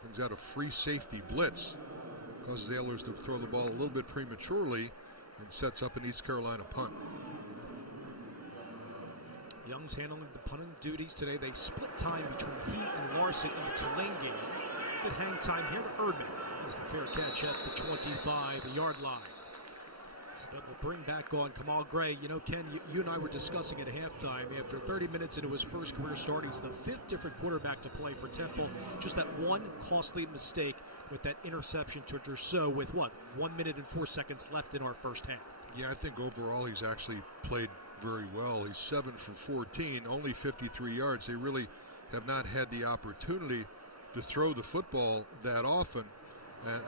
brings out a free safety blitz. Causes Ehlers to throw the ball a little bit prematurely and sets up an East Carolina punt. Young's handling the punting duties today. They split time between he and Larson in the Tulane game. Good hang time here to Erdman as the fair catch at the 25-yard line. So that will bring back on Kamal Gray. You know, Ken, you and I were discussing at halftime. After 30 minutes into his first career start, he's the 5th different quarterback to play for Temple. Just that one costly mistake with that interception to Derceau with, 1 minute and 4 seconds left in our first half. Yeah, I think overall he's actually played very well. He's 7 for 14, only 53 yards. They really have not had the opportunity to throw the football that often.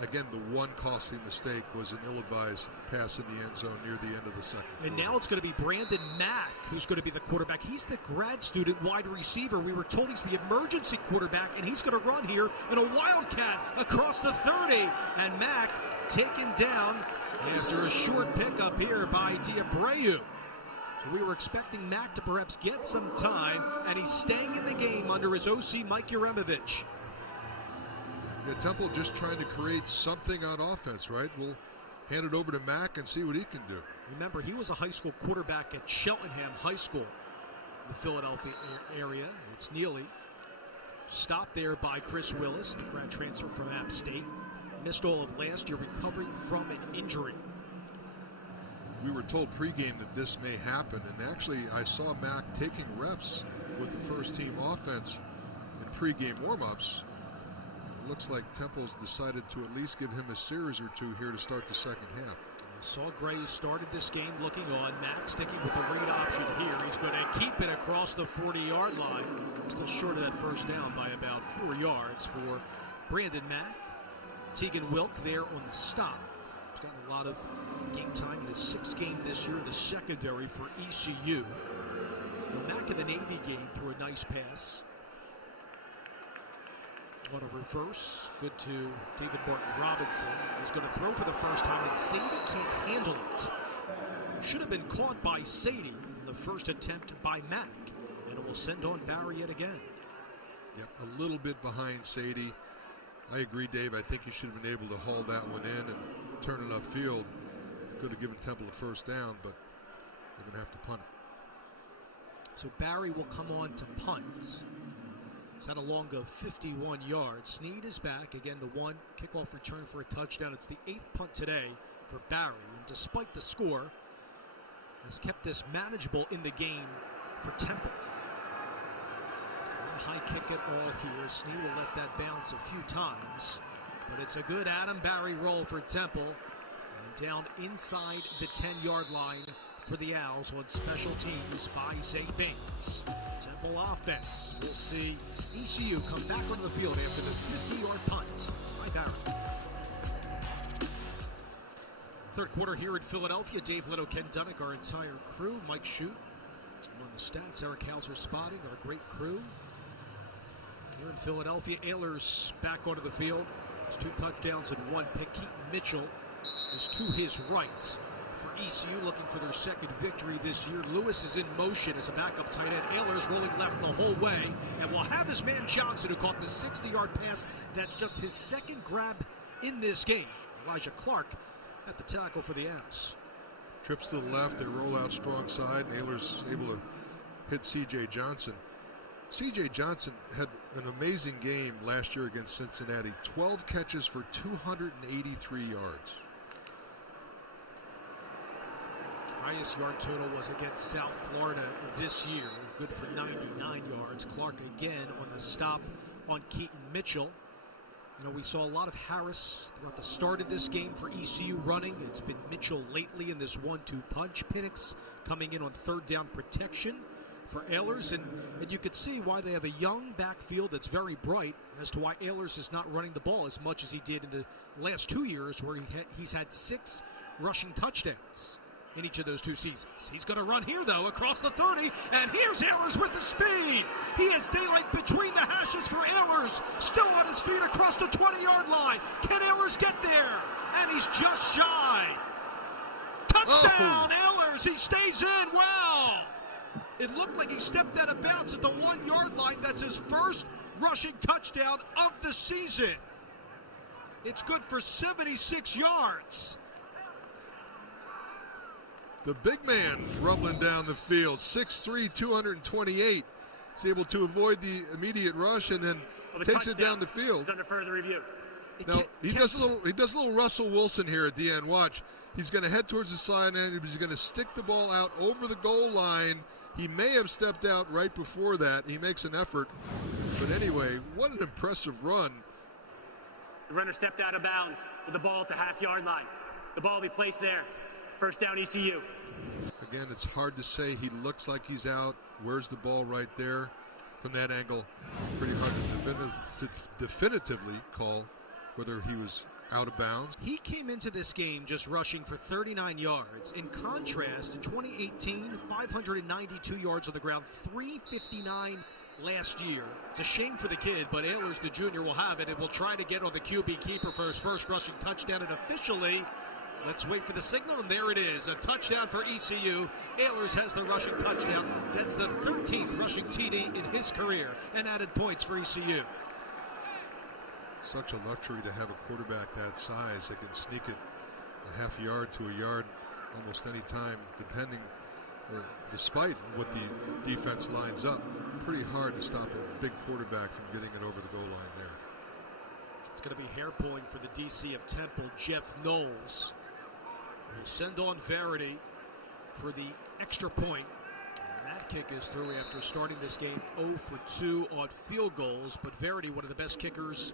Again, the one costly mistake was an ill-advised pass in the end zone near the end of the second quarter. And now it's going to be Brandon Mack who's going to be the quarterback. He's the grad student wide receiver. We were told he's the emergency quarterback, and he's going to run here in a wildcat across the 30. And Mack taken down after a short pickup here by Diabreu. So we were expecting Mack to perhaps get some time, and he's staying in the game under his OC, Mike Yuremevich. Yeah, Temple just trying to create something on offense, right? We'll hand it over to Mack and see what he can do. Remember, he was a high school quarterback at Cheltenham High School, the Philadelphia area. It's Neely. Stopped there by Chris Willis, the grad transfer from App State. Missed all of last year, recovering from an injury. We were told pregame that this may happen, and actually I saw Mack taking reps with the first team offense in pregame warmups. It looks like Temple's decided to at least give him a series or two here to start the second half. I saw Gray started this game looking on. Mack sticking with the read option here. He's going to keep it across the 40-yard line. Still short of that first down by about 4 yards for Brandon Mack. Tegan Wilk there on the stop. He's gotten a lot of game time in his 6th game this year in the secondary for ECU. Mack in the Navy game threw a nice pass. What a reverse. Good to David Martin Robinson. He's going to throw for the first time, and Sadie can't handle it. Should have been caught by Sadie in the first attempt by Mack. And it will send on Barry yet again. Yep, a little bit behind Sadie. I agree, Dave. I think he should have been able to haul that one in and turn it upfield. Could have given Temple a first down, but they're going to have to punt it. So Barry will come on to punt. He's had a long of 51 yards. Snead is back. Again, the one kickoff return for a touchdown. It's the 8th punt today for Barry. And despite the score, has kept this manageable in the game for Temple. Not a high kick at all here. Snead will let that bounce a few times. But it's a good Adam Barry roll for Temple. And down inside the 10-yard line for the Owls on special teams by Zay Baines. Temple offense. We'll see ECU come back onto the field after the 50-yard punt by Barry. Third quarter here in Philadelphia. Dave Little, Ken Dunnick, our entire crew. Mike Shute on the stats. Eric Hauser spotting, our great crew. Here in Philadelphia, Ehlers back onto the field. There's 2 touchdowns and 1 pick. Keaton Mitchell is to his right. For ECU, looking for their second victory this year. Lewis is in motion as a backup tight end. Ehlers rolling left the whole way. And we'll have this man Johnson, who caught the 60-yard pass. That's just his second grab in this game. Elijah Clark at the tackle for the Owls. Trips to the left, they roll out strong side, and Ehlers able to hit C.J. Johnson. C.J. Johnson had an amazing game last year against Cincinnati. 12 catches for 283 yards. Highest yard total was against South Florida this year. Good for 99 yards. Clark again on the stop on Keaton Mitchell. You know, we saw a lot of Harris throughout the start of this game for ECU running. It's been Mitchell lately in this 1-2 punch. Penix coming in on third down protection for Ehlers. And you could see why they have a young backfield that's very bright as to why Ehlers is not running the ball as much as he did in the last 2 years, where he's had 6 rushing touchdowns in each of those 2 seasons. He's going to run here, though, across the 30, and here's Ehlers with the speed. He has daylight between the hashes for Ehlers, still on his feet across the 20-yard line. Can Ehlers get there? And he's just shy. Touchdown, Ehlers. He stays in. Wow. It looked like he stepped out of bounds at the 1-yard line. That's his first rushing touchdown of the season. It's good for 76 yards. The big man rumbling down the field, 6'3", 228. He's able to avoid the immediate rush and then takes it down the field. It's under further review. Now, he does a little Russell Wilson here at the end. Watch. He's going to head towards the sideline. He's going to stick the ball out over the goal line. He may have stepped out right before that. He makes an effort. But anyway, what an impressive run. The runner stepped out of bounds with the ball at the half-yard line. The ball will be placed there. First down, ECU. Again, it's hard to say. He looks like he's out. Where's the ball right there? From that angle, pretty hard to definitively call whether he was out of bounds. He came into this game just rushing for 39 yards. In contrast, in 2018, 592 yards on the ground, 359 last year. It's a shame for the kid, but Ehlers, the junior, will have it and will try to get on the QB keeper for his first rushing touchdown. And officially, let's wait for the signal, and there it is. A touchdown for ECU. Ehlers has the rushing touchdown. That's the 13th rushing TD in his career, and added points for ECU. Such a luxury to have a quarterback that size that can sneak it a half yard to a yard almost any time, depending or despite what the defense lines up. Pretty hard to stop a big quarterback from getting it over the goal line there. It's going to be hair pulling for the DC of Temple, Jeff Knowles. Will send on Verity for the extra point. And that kick is through after starting this game 0 for 2 on field goals. But Verity, one of the best kickers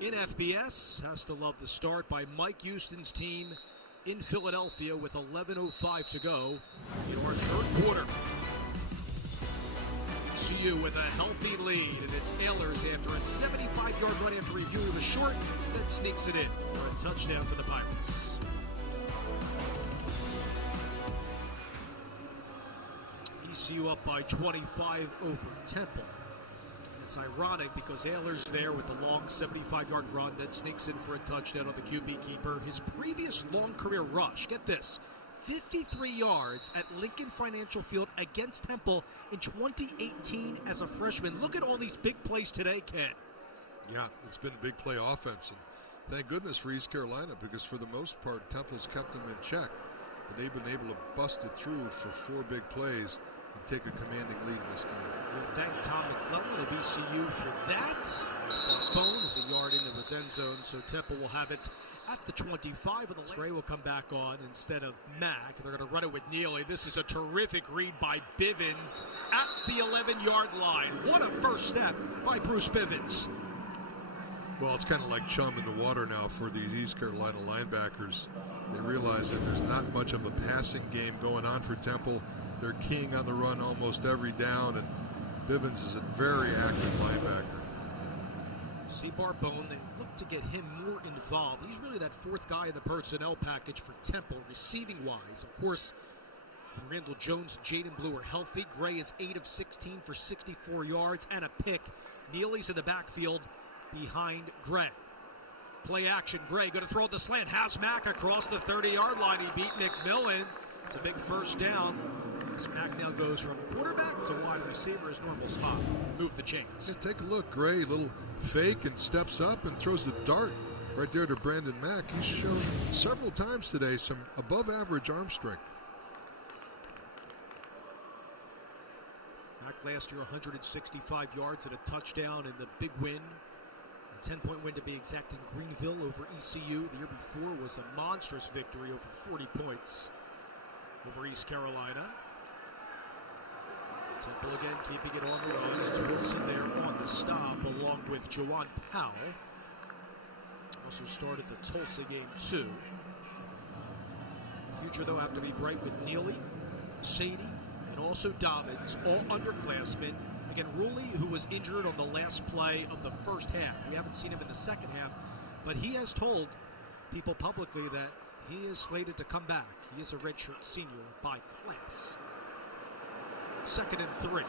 in FBS, has to love the start by Mike Houston's team in Philadelphia with 11:05 to go in our third quarter. ECU with a healthy lead, and it's Ehlers after a 75-yard run after review. He was short, that sneaks it in for a touchdown for the Pirates. ECU up by 25 over Temple. It's ironic because Ehlers there with the long 75-yard run that sneaks in for a touchdown on the QB keeper. His previous long career rush, get this, 53 yards at Lincoln Financial Field against Temple in 2018 as a freshman. Look at all these big plays today, Ken. Yeah, it's been a big play offense, and thank goodness for East Carolina, because for the most part, Temple's kept them in check. But they've been able to bust it through for 4 big plays and take a commanding lead in this game. We thank Tom McClellan of ECU for that. Bone is a yard into his end zone, so Temple will have it at the 25 of the Gray will come back on instead of Mack. They're going to run it with Neely. This is a terrific read by Bivens at the 11-yard line. What a first step by Bruce Bivens. Well, it's kind of like chum in the water now for the East Carolina linebackers. They realize that there's not much of a passing game going on for Temple. They're keying on the run almost every down, and Bivens is a very active linebacker. See Barbone, they look to get him more involved. He's really that 4th guy in the personnel package for Temple, receiving-wise. Of course, when Randall Jones and Jaden Blue are healthy, Gray is 8 of 16 for 64 yards and a pick. Neely's in the backfield behind Gray. Play action, Gray going to throw the slant. Has Mack across the 30-yard line. He beat McMillan. It's a big first down. Mack now goes from quarterback to wide receiver, his normal spot. Move the chains. Hey, take a look. Gray, little fake, and steps up and throws the dart right there to Brandon Mack. He's shown several times today some above-average arm strength. Mack last year 165 yards and a touchdown in the big win. A 10-point win to be exact in Greenville over ECU. The year before was a monstrous victory over 40 points over East Carolina. Temple again keeping it on the run. It's Wilson there on the stop along with Jawan Powell. Also started the Tulsa game too. Future though have to be bright with Neely, Sadie, and also Dobbins, all underclassmen. Again, Rulli, who was injured on the last play of the first half. We haven't seen him in the second half, but he has told people publicly that he is slated to come back. He is a redshirt senior by class. 2nd and 3.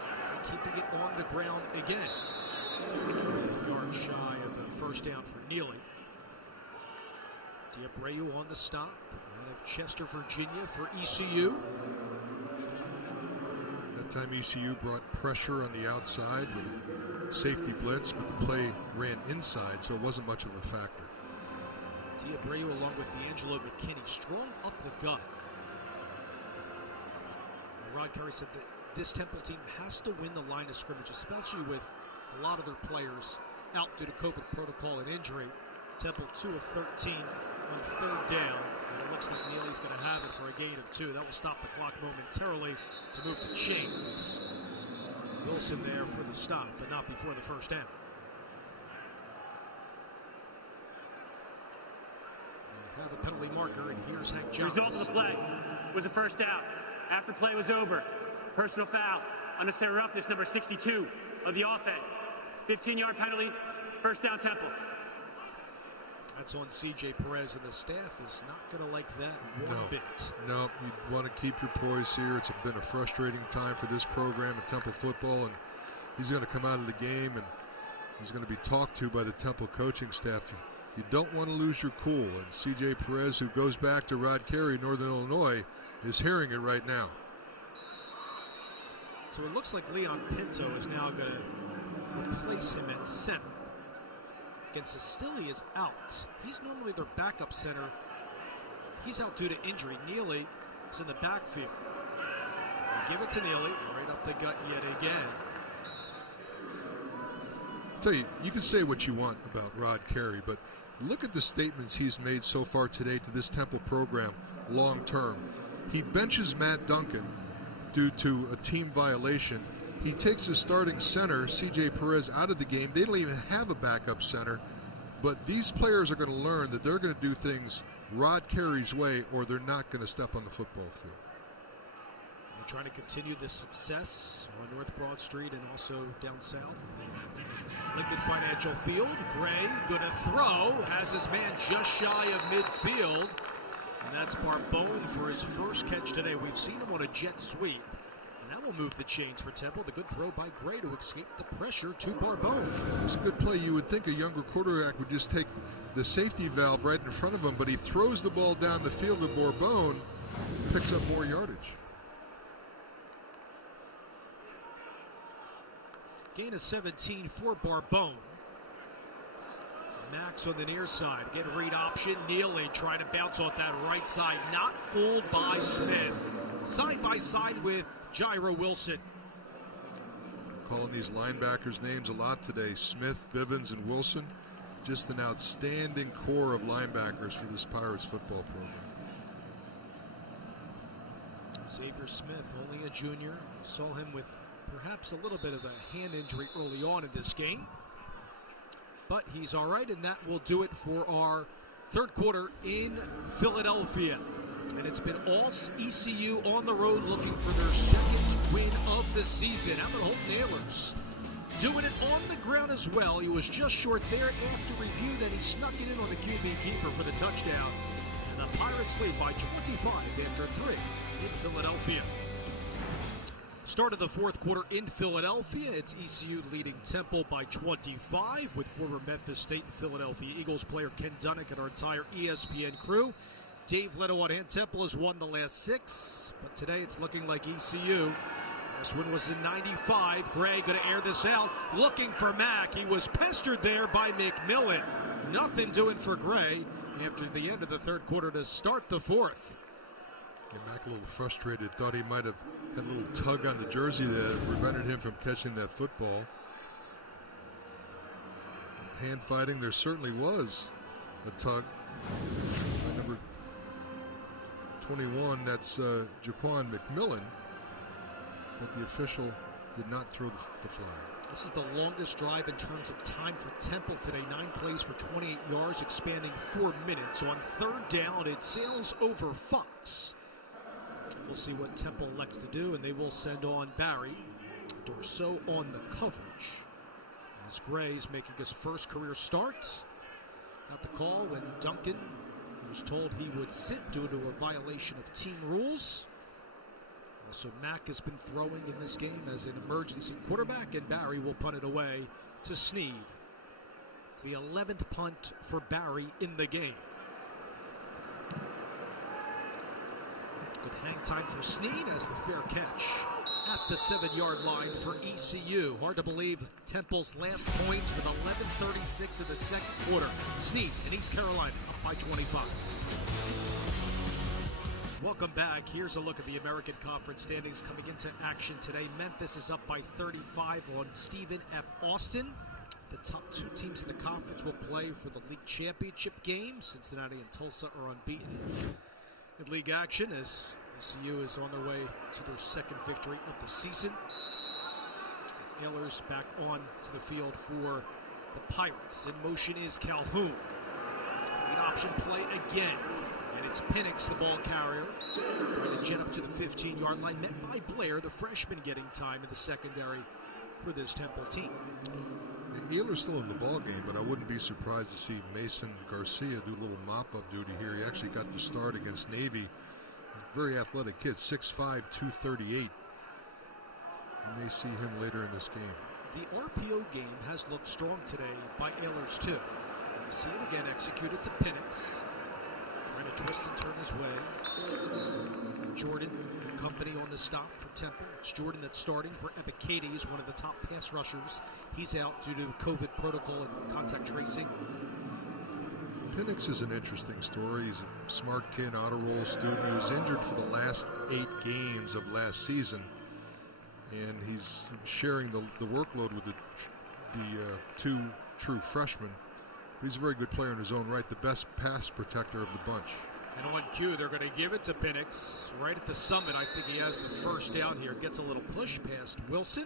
Keeping it on the ground again. A yard shy of a first down for Neely. D'Abreu on the stop. Out of Chester, Virginia for ECU. That time ECU brought pressure on the outside with a safety blitz, but the play ran inside, so it wasn't much of a factor. D'Abreu along with D'Angelo McKinney, strong up the gut. And Rod Carey said that this Temple team has to win the line of scrimmage, especially with a lot of their players out due to COVID protocol and injury. Temple 2 of 13 on 3rd down, and it looks like Neely's going to have it for a gain of 2. That will stop the clock momentarily to move the chains. Wilson there for the stop, but not before the first down. We have a penalty marker, and here's Hank Jones. The result of the play was a first down. After play was over, personal foul, unnecessary roughness, number 62 of the offense. 15-yard penalty, first down Temple. That's on C.J. Perez, and the staff is not going to like that one bit. No, you want to keep your poise here. It's been a frustrating time for this program at Temple football, and he's going to come out of the game, and he's going to be talked to by the Temple coaching staff. You don't want to lose your cool, and C.J. Perez, who goes back to Rod Carey, Northern Illinois, is hearing it right now. So it looks like Leon Pinto is now going to replace him at center. Against Sicily is out. He's normally their backup center. He's out due to injury. Neely is in the backfield. They give it to Neely, right up the gut yet again. I'll tell you, you can say what you want about Rod Carey, but look at the statements he's made so far today to this Temple program long term. He benches Matt Duncan due to a team violation. He takes his starting center, C.J. Perez, out of the game. They don't even have a backup center. But these players are going to learn that they're going to do things Rod Carey's way, or they're not going to step on the football field. They're trying to continue the success on North Broad Street and also down south. Lincoln Financial Field. Gray, going to throw. Has his man just shy of midfield. And that's Barbone for his first catch today. We've seen him on a jet sweep. Will move the chains for Temple. The good throw by Gray to escape the pressure to Barbone. It's a good play. You would think a younger quarterback would just take the safety valve right in front of him, but he throws the ball down the field to Barbone, picks up more yardage. Gain of 17 for Barbone. Max on the near side. Again, read option. Neely trying to bounce off that right side. Not fooled by Smith. Side by side with Jairo Wilson. Calling these linebackers names a lot today. Smith, Bivens, and Wilson. Just an outstanding core of linebackers for this Pirates football program. Xavier Smith, only a junior. Saw him with perhaps a little bit of a hand injury early on in this game. But he's all right, and that will do it for our third quarter in Philadelphia. And it's been all ECU on the road looking for their second win of the season. How about Holt Nailers? Doing it on the ground as well. He was just short there after review. Then he snuck it in on the QB keeper for the touchdown. And the Pirates lead by 25 after 3 in Philadelphia. Start of the fourth quarter in Philadelphia. It's ECU leading Temple by 25 with former Memphis State and Philadelphia Eagles player Ken Dunnick and our entire ESPN crew. Dave Leto on hand. Temple has won the last 6, but today it's looking like ECU. Last win was in 95. Gray going to air this out. Looking for Mack. He was pestered there by McMillan. Nothing doing for Gray after the end of the third quarter to start the fourth. Yeah, Mack a little frustrated. Thought he might have had a little tug on the jersey that prevented him from catching that football. Hand fighting, there certainly was a tug. Number 21, that's Jaquan McMillan, but the official did not throw the flag. This is the longest drive in terms of time for Temple today. 9 plays for 28 yards, expanding 4 minutes. On third down, it sails over Fox. We'll see what Temple elects to do, and they will send on Barry. Dorso on the coverage. As Gray's making his first career start. Got the call when Duncan was told he would sit due to a violation of team rules. Also, Mack has been throwing in this game as an emergency quarterback, and Barry will punt it away to Snead. The 11th punt for Barry in the game. Good hang time for Snead as the fair catch at the 7-yard line for ECU. Hard to believe Temple's last points with 11:36 of the second quarter. Snead in East Carolina up by 25. Welcome back. Here's a look at the American Conference standings coming into action today. Memphis is up by 35 on Stephen F. Austin. The top two teams in the conference will play for the league championship game. Cincinnati and Tulsa are unbeaten in league action as ECU is on their way to their second victory of the season. Ehlers back on to the field for the Pirates. In motion is Calhoun. Lead option play again. And it's Penix, the ball carrier. Trying to jet up to the 15-yard line. Met by Blair, the freshman, getting time in the secondary for this Temple team. Ehlers still in the ball game, but I wouldn't be surprised to see Mason Garcia do a little mop-up duty here. He actually got the start against Navy. Very athletic kid, 6'5", 238. You may see him later in this game. The RPO game has looked strong today by Ehlers, too. And you see it again executed to Penix. Trying to twist and turn his way. Jordan and company on the stop for Temple. It's Jordan that's starting for Ebiketie. He's one of the top pass rushers. He's out due to COVID protocol and contact tracing. Penix is an interesting story. He's a smart kid, honor roll student. He was injured for the last 8 games of last season, and he's sharing the workload with the two true freshmen. But he's a very good player in his own right, the best pass protector of the bunch. And on cue, they're going to give it to Penix right at the summit. I think he has the first down here. Gets a little push past Wilson,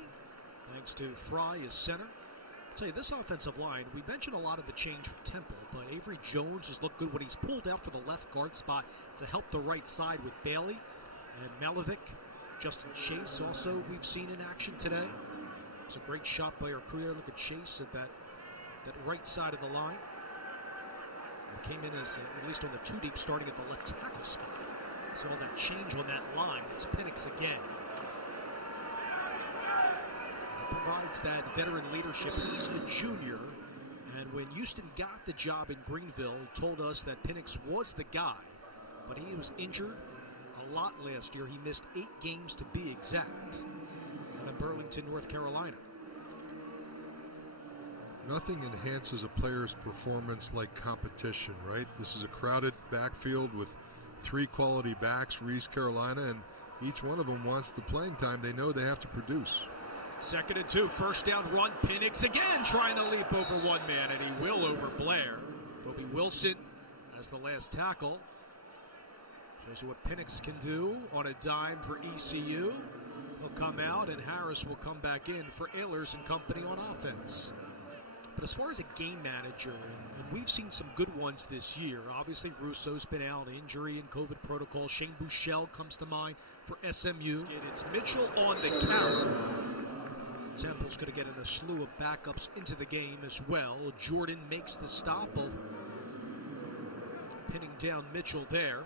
thanks to Fry, his center. I'll tell you, this offensive line, we mentioned a lot of the change for Temple, but Avery Jones has looked good when he's pulled out for the left guard spot to help the right side with Bailey and Malovic. Justin Chase also we've seen in action today. It's a great shot by our crew there. Look at Chase at that right side of the line. He came in as, at least on the 2 deep, starting at the left tackle spot. So all that change on that line. It's Penix again. Provides that veteran leadership. He's a junior, and when Houston got the job in Greenville, he told us that Penix was the guy, but he was injured a lot last year. He missed 8 games to be exact out of Burlington, North Carolina. Nothing enhances a player's performance like competition, right? This is a crowded backfield with 3 quality backs for East Carolina, and each one of them wants the playing time. They know they have to produce. 2nd and 2, first down run. Penix again trying to leap over one man, and he will over Blair. Kobe Wilson as the last tackle. Shows you what Penix can do on a dime for ECU. He'll come out, and Harris will come back in for Ehlers and company on offense. But as far as a game manager, and we've seen some good ones this year. Obviously, Russo's been out, injury and COVID protocol. Shane Buechele comes to mind for SMU. It's Mitchell on the carry. Temple's going to get in a slew of backups into the game as well. Jordan makes the stop, pinning down Mitchell there.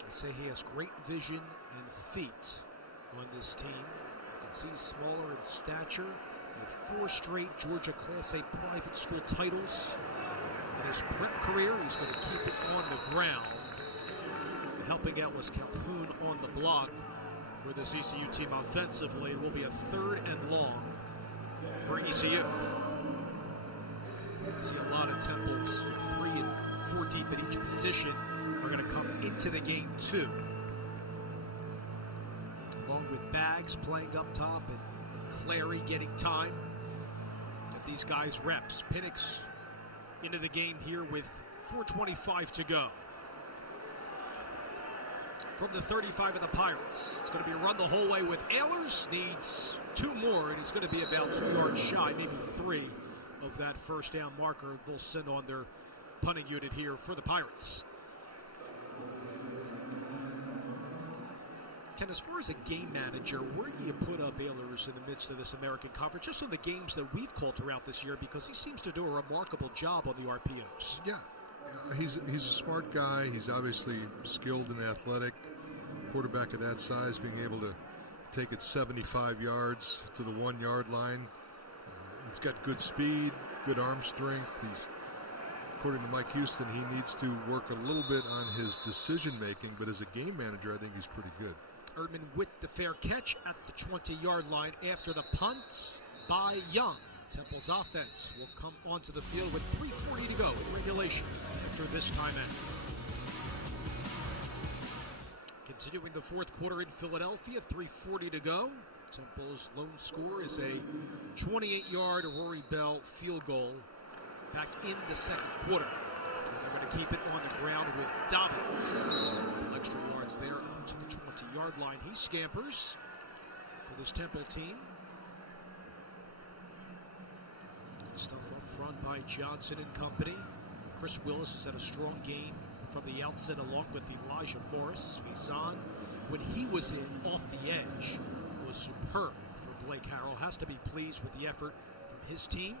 They say he has great vision and feet on this team. You can see he's smaller in stature. He had 4 straight Georgia Class A private school titles. In his prep career, he's going to keep it on the ground. Helping out was Calhoun on the block for this ECU team offensively. It will be a 3rd and long for ECU. I see a lot of Temples, 3 and 4 deep at each position, are going to come into the game too. Along with Baggs playing up top and Clary getting time. Get these guys reps. Penix into the game here with 4:25 to go. From the 35 of the Pirates. It's going to be a run the whole way with Ehlers. Needs 2 more, and he's going to be about 2 yards shy, maybe 3 of that first down marker. They'll send on their punting unit here for the Pirates. Ken, as far as a game manager, where do you put up Ehlers in the midst of this American Conference, just on the games that we've called throughout this year, because he seems to do a remarkable job on the RPOs? Yeah, he's a smart guy. He's obviously skilled and athletic. Quarterback of that size, being able to take it 75 yards to the 1 yard line. He's got good speed, good arm strength. According to Mike Houston, he needs to work a little bit on his decision making, but as a game manager, I think he's pretty good. Erdman with the fair catch at the 20-yard line after the punt by Young. Temple's offense will come onto the field with 3:40 to go in regulation after this timeout. Continuing the fourth quarter in Philadelphia, 3:40 to go. Temple's lone score is a 28-yard Rory Bell field goal back in the second quarter. And they're going to keep it on the ground with Dobbins. A couple extra yards there up to the 20-yard line. He scampers for this Temple team. Good stuff up front by Johnson and company. Chris Willis has had a strong game from the outset along with Elijah Morris. Fizan, when he was in off the edge, was superb for Blake Harrell. Has to be pleased with the effort from his team.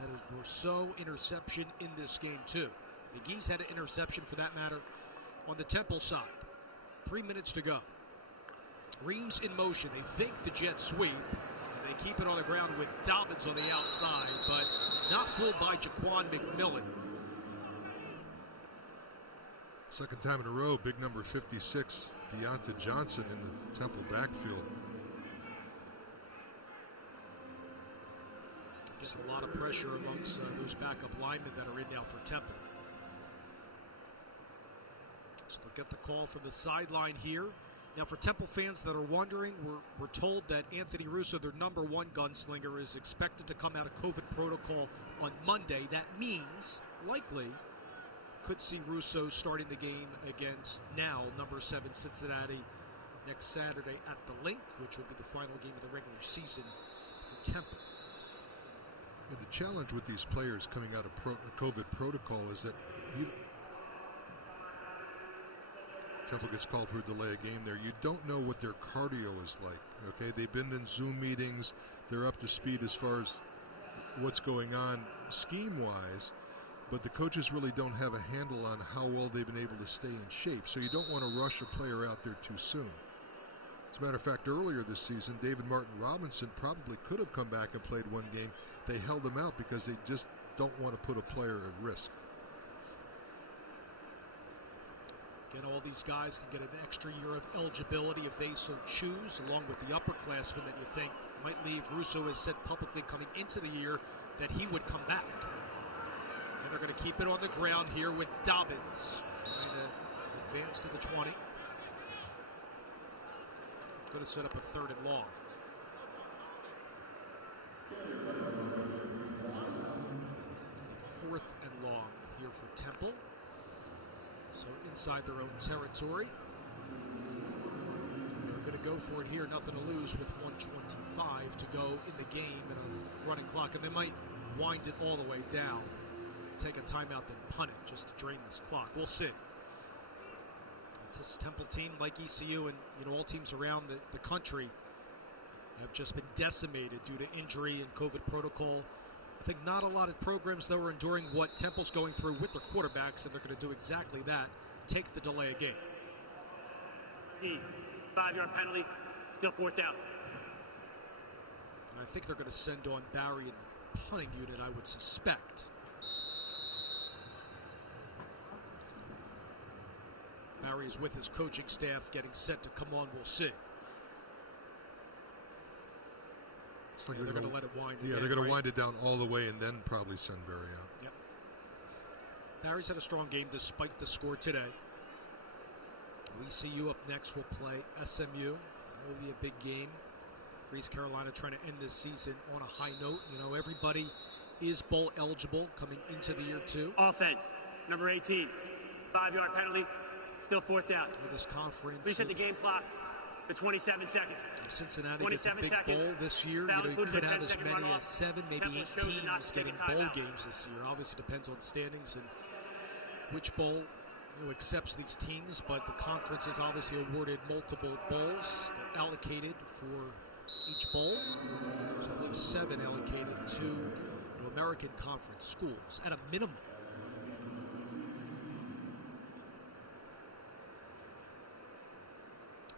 That is Rousseau interception in this game too. McGee's had an interception for that matter on the Temple side. 3 minutes to go. Reams in motion. They fake the jet sweep. And they keep it on the ground with Dobbins on the outside, but not fooled by Jaquan McMillan. Second time in a row, big number 56, Deonta Johnson in the Temple backfield. Just a lot of pressure amongst those backup linemen that are in now for Temple. So they'll get the call from the sideline here. Now for Temple fans that are wondering, we're told that Anthony Russo, their number one gunslinger, is expected to come out of COVID protocol on Monday. That means, likely, could see Russo starting the game against now number 7 Cincinnati next Saturday at the Link, which would be the final game of the regular season for Temple. Yeah, the challenge with these players coming out of COVID protocol is that Temple gets called for a delay a game there. You don't know what their cardio is like. Okay, they've been in Zoom meetings. They're up to speed as far as what's going on scheme-wise, but the coaches really don't have a handle on how well they've been able to stay in shape. So you don't want to rush a player out there too soon. As a matter of fact, earlier this season, David Martin Robinson probably could have come back and played one game. They held him out because they just don't want to put a player at risk. Again, all these guys can get an extra year of eligibility if they so choose, along with the upperclassmen that you think might leave. Russo has said publicly coming into the year that he would come back. And they're going to keep it on the ground here with Dobbins trying to advance to the 20. It's going to set up a 3rd and long. 4th and long here for Temple. So inside their own territory. They're going to go for it here. Nothing to lose with 1:25 to go in the game and a running clock. And they might wind it all the way down. Take a timeout, then punt it just to drain this clock. We'll see. This Temple team, like ECU and all teams around the country, have just been decimated due to injury and COVID protocol. I think not a lot of programs, though, are enduring what Temple's going through with their quarterbacks, and they're going to do exactly that. Take the delay a game. 5-yard penalty, still 4th down. And I think they're going to send on Barry in the punting unit, I would suspect. Barry is with his coaching staff getting set to come on. We'll see. Like they're going to let it wind. Yeah, they're going to wind it down all the way and then probably send Barry out. Yep. Barry's had a strong game despite the score today. ECU up next will play SMU. It will be a big game for East Carolina, trying to end this season on a high note. Everybody is bowl eligible coming into the year too. Offense, number 18, 5-yard penalty, still 4th down. For this conference, reset the game clock to 27 seconds. If Cincinnati gets a big bowl this year, you could have as many as 7, maybe 8 teams getting bowl games this year. Obviously depends on standings and which bowl accepts these teams, but the conference has obviously awarded multiple bowls. They're allocated for each bowl. So I believe 7 allocated to American Conference schools at a minimum.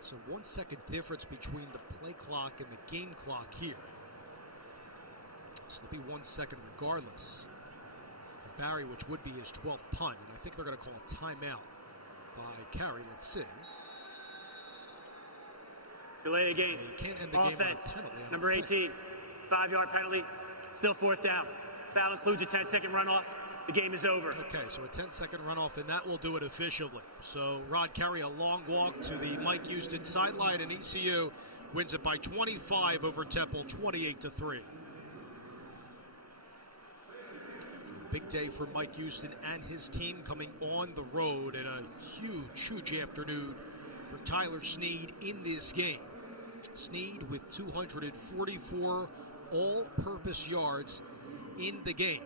So 1 second difference between the play clock and the game clock here. So it'll be 1 second regardless for Barry, which would be his 12th punt. And I think they're going to call a timeout by Carey. Let's see. Delay a game. You can't end the Offense. game with a penalty. Number 18, 5-yard penalty. Still 4th down. Foul includes a 10-second runoff. The game is over. Okay, so a 10-second runoff, and that will do it officially. So Rod Carey, a long walk to the Mike Houston sideline, and ECU wins it by 25 over Temple, 28-3. Big day for Mike Houston and his team coming on the road, and a huge afternoon for Tyler Snead in this game. Snead with 244 all-purpose yards in the game.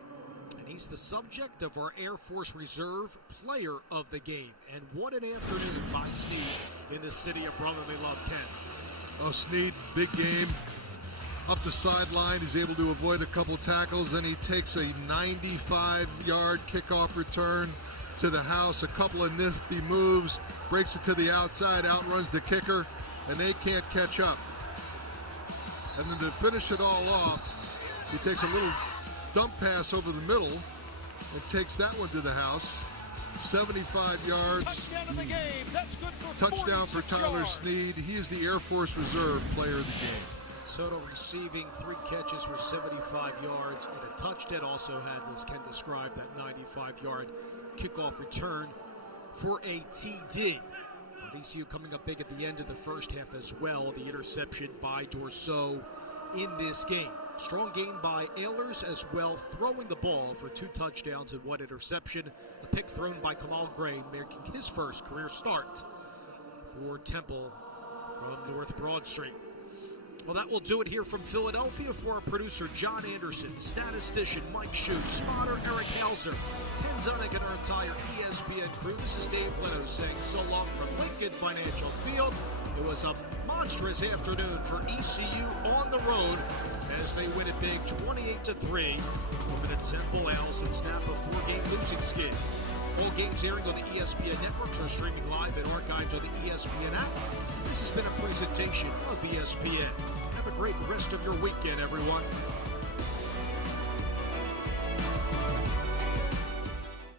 And he's the subject of our Air Force Reserve Player of the Game. And what an afternoon by Snead in the city of brotherly love, Ken. Oh, Snead, big game. Up the sideline, he's able to avoid a couple tackles, then he takes a 95-yard kickoff return to the house, a couple of nifty moves, breaks it to the outside, outruns the kicker, and they can't catch up. And then to finish it all off, he takes a little dump pass over the middle and takes that one to the house. 75 yards. Touchdown of the game. That's good for touchdown for Tyler yards. Snead. He is the Air Force Reserve Player of the Game. Soto receiving 3 catches for 75 yards and a touchdown. Also had, as Ken described, that 95-yard kickoff return for a TD. But ECU coming up big at the end of the first half as well. The interception by Dorso in this game. Strong game by Ehlers as well, throwing the ball for 2 touchdowns and 1 interception. A pick thrown by Kamal Gray, making his first career start for Temple from North Broad Street. Well, that will do it here from Philadelphia. For our producer, John Anderson, statistician, Mike Shue, spotter, Eric Hauser, Ken Zunick, and our entire ESPN crew. This is Dave Leno saying so long from Lincoln Financial Field. It was a monstrous afternoon for ECU on the road as they win it big 28-3 over the Temple Owls and snap a 4-game losing skid. All games airing on the ESPN networks are streaming live and archived on the ESPN app. This has been a presentation of ESPN. Have a great rest of your weekend, everyone.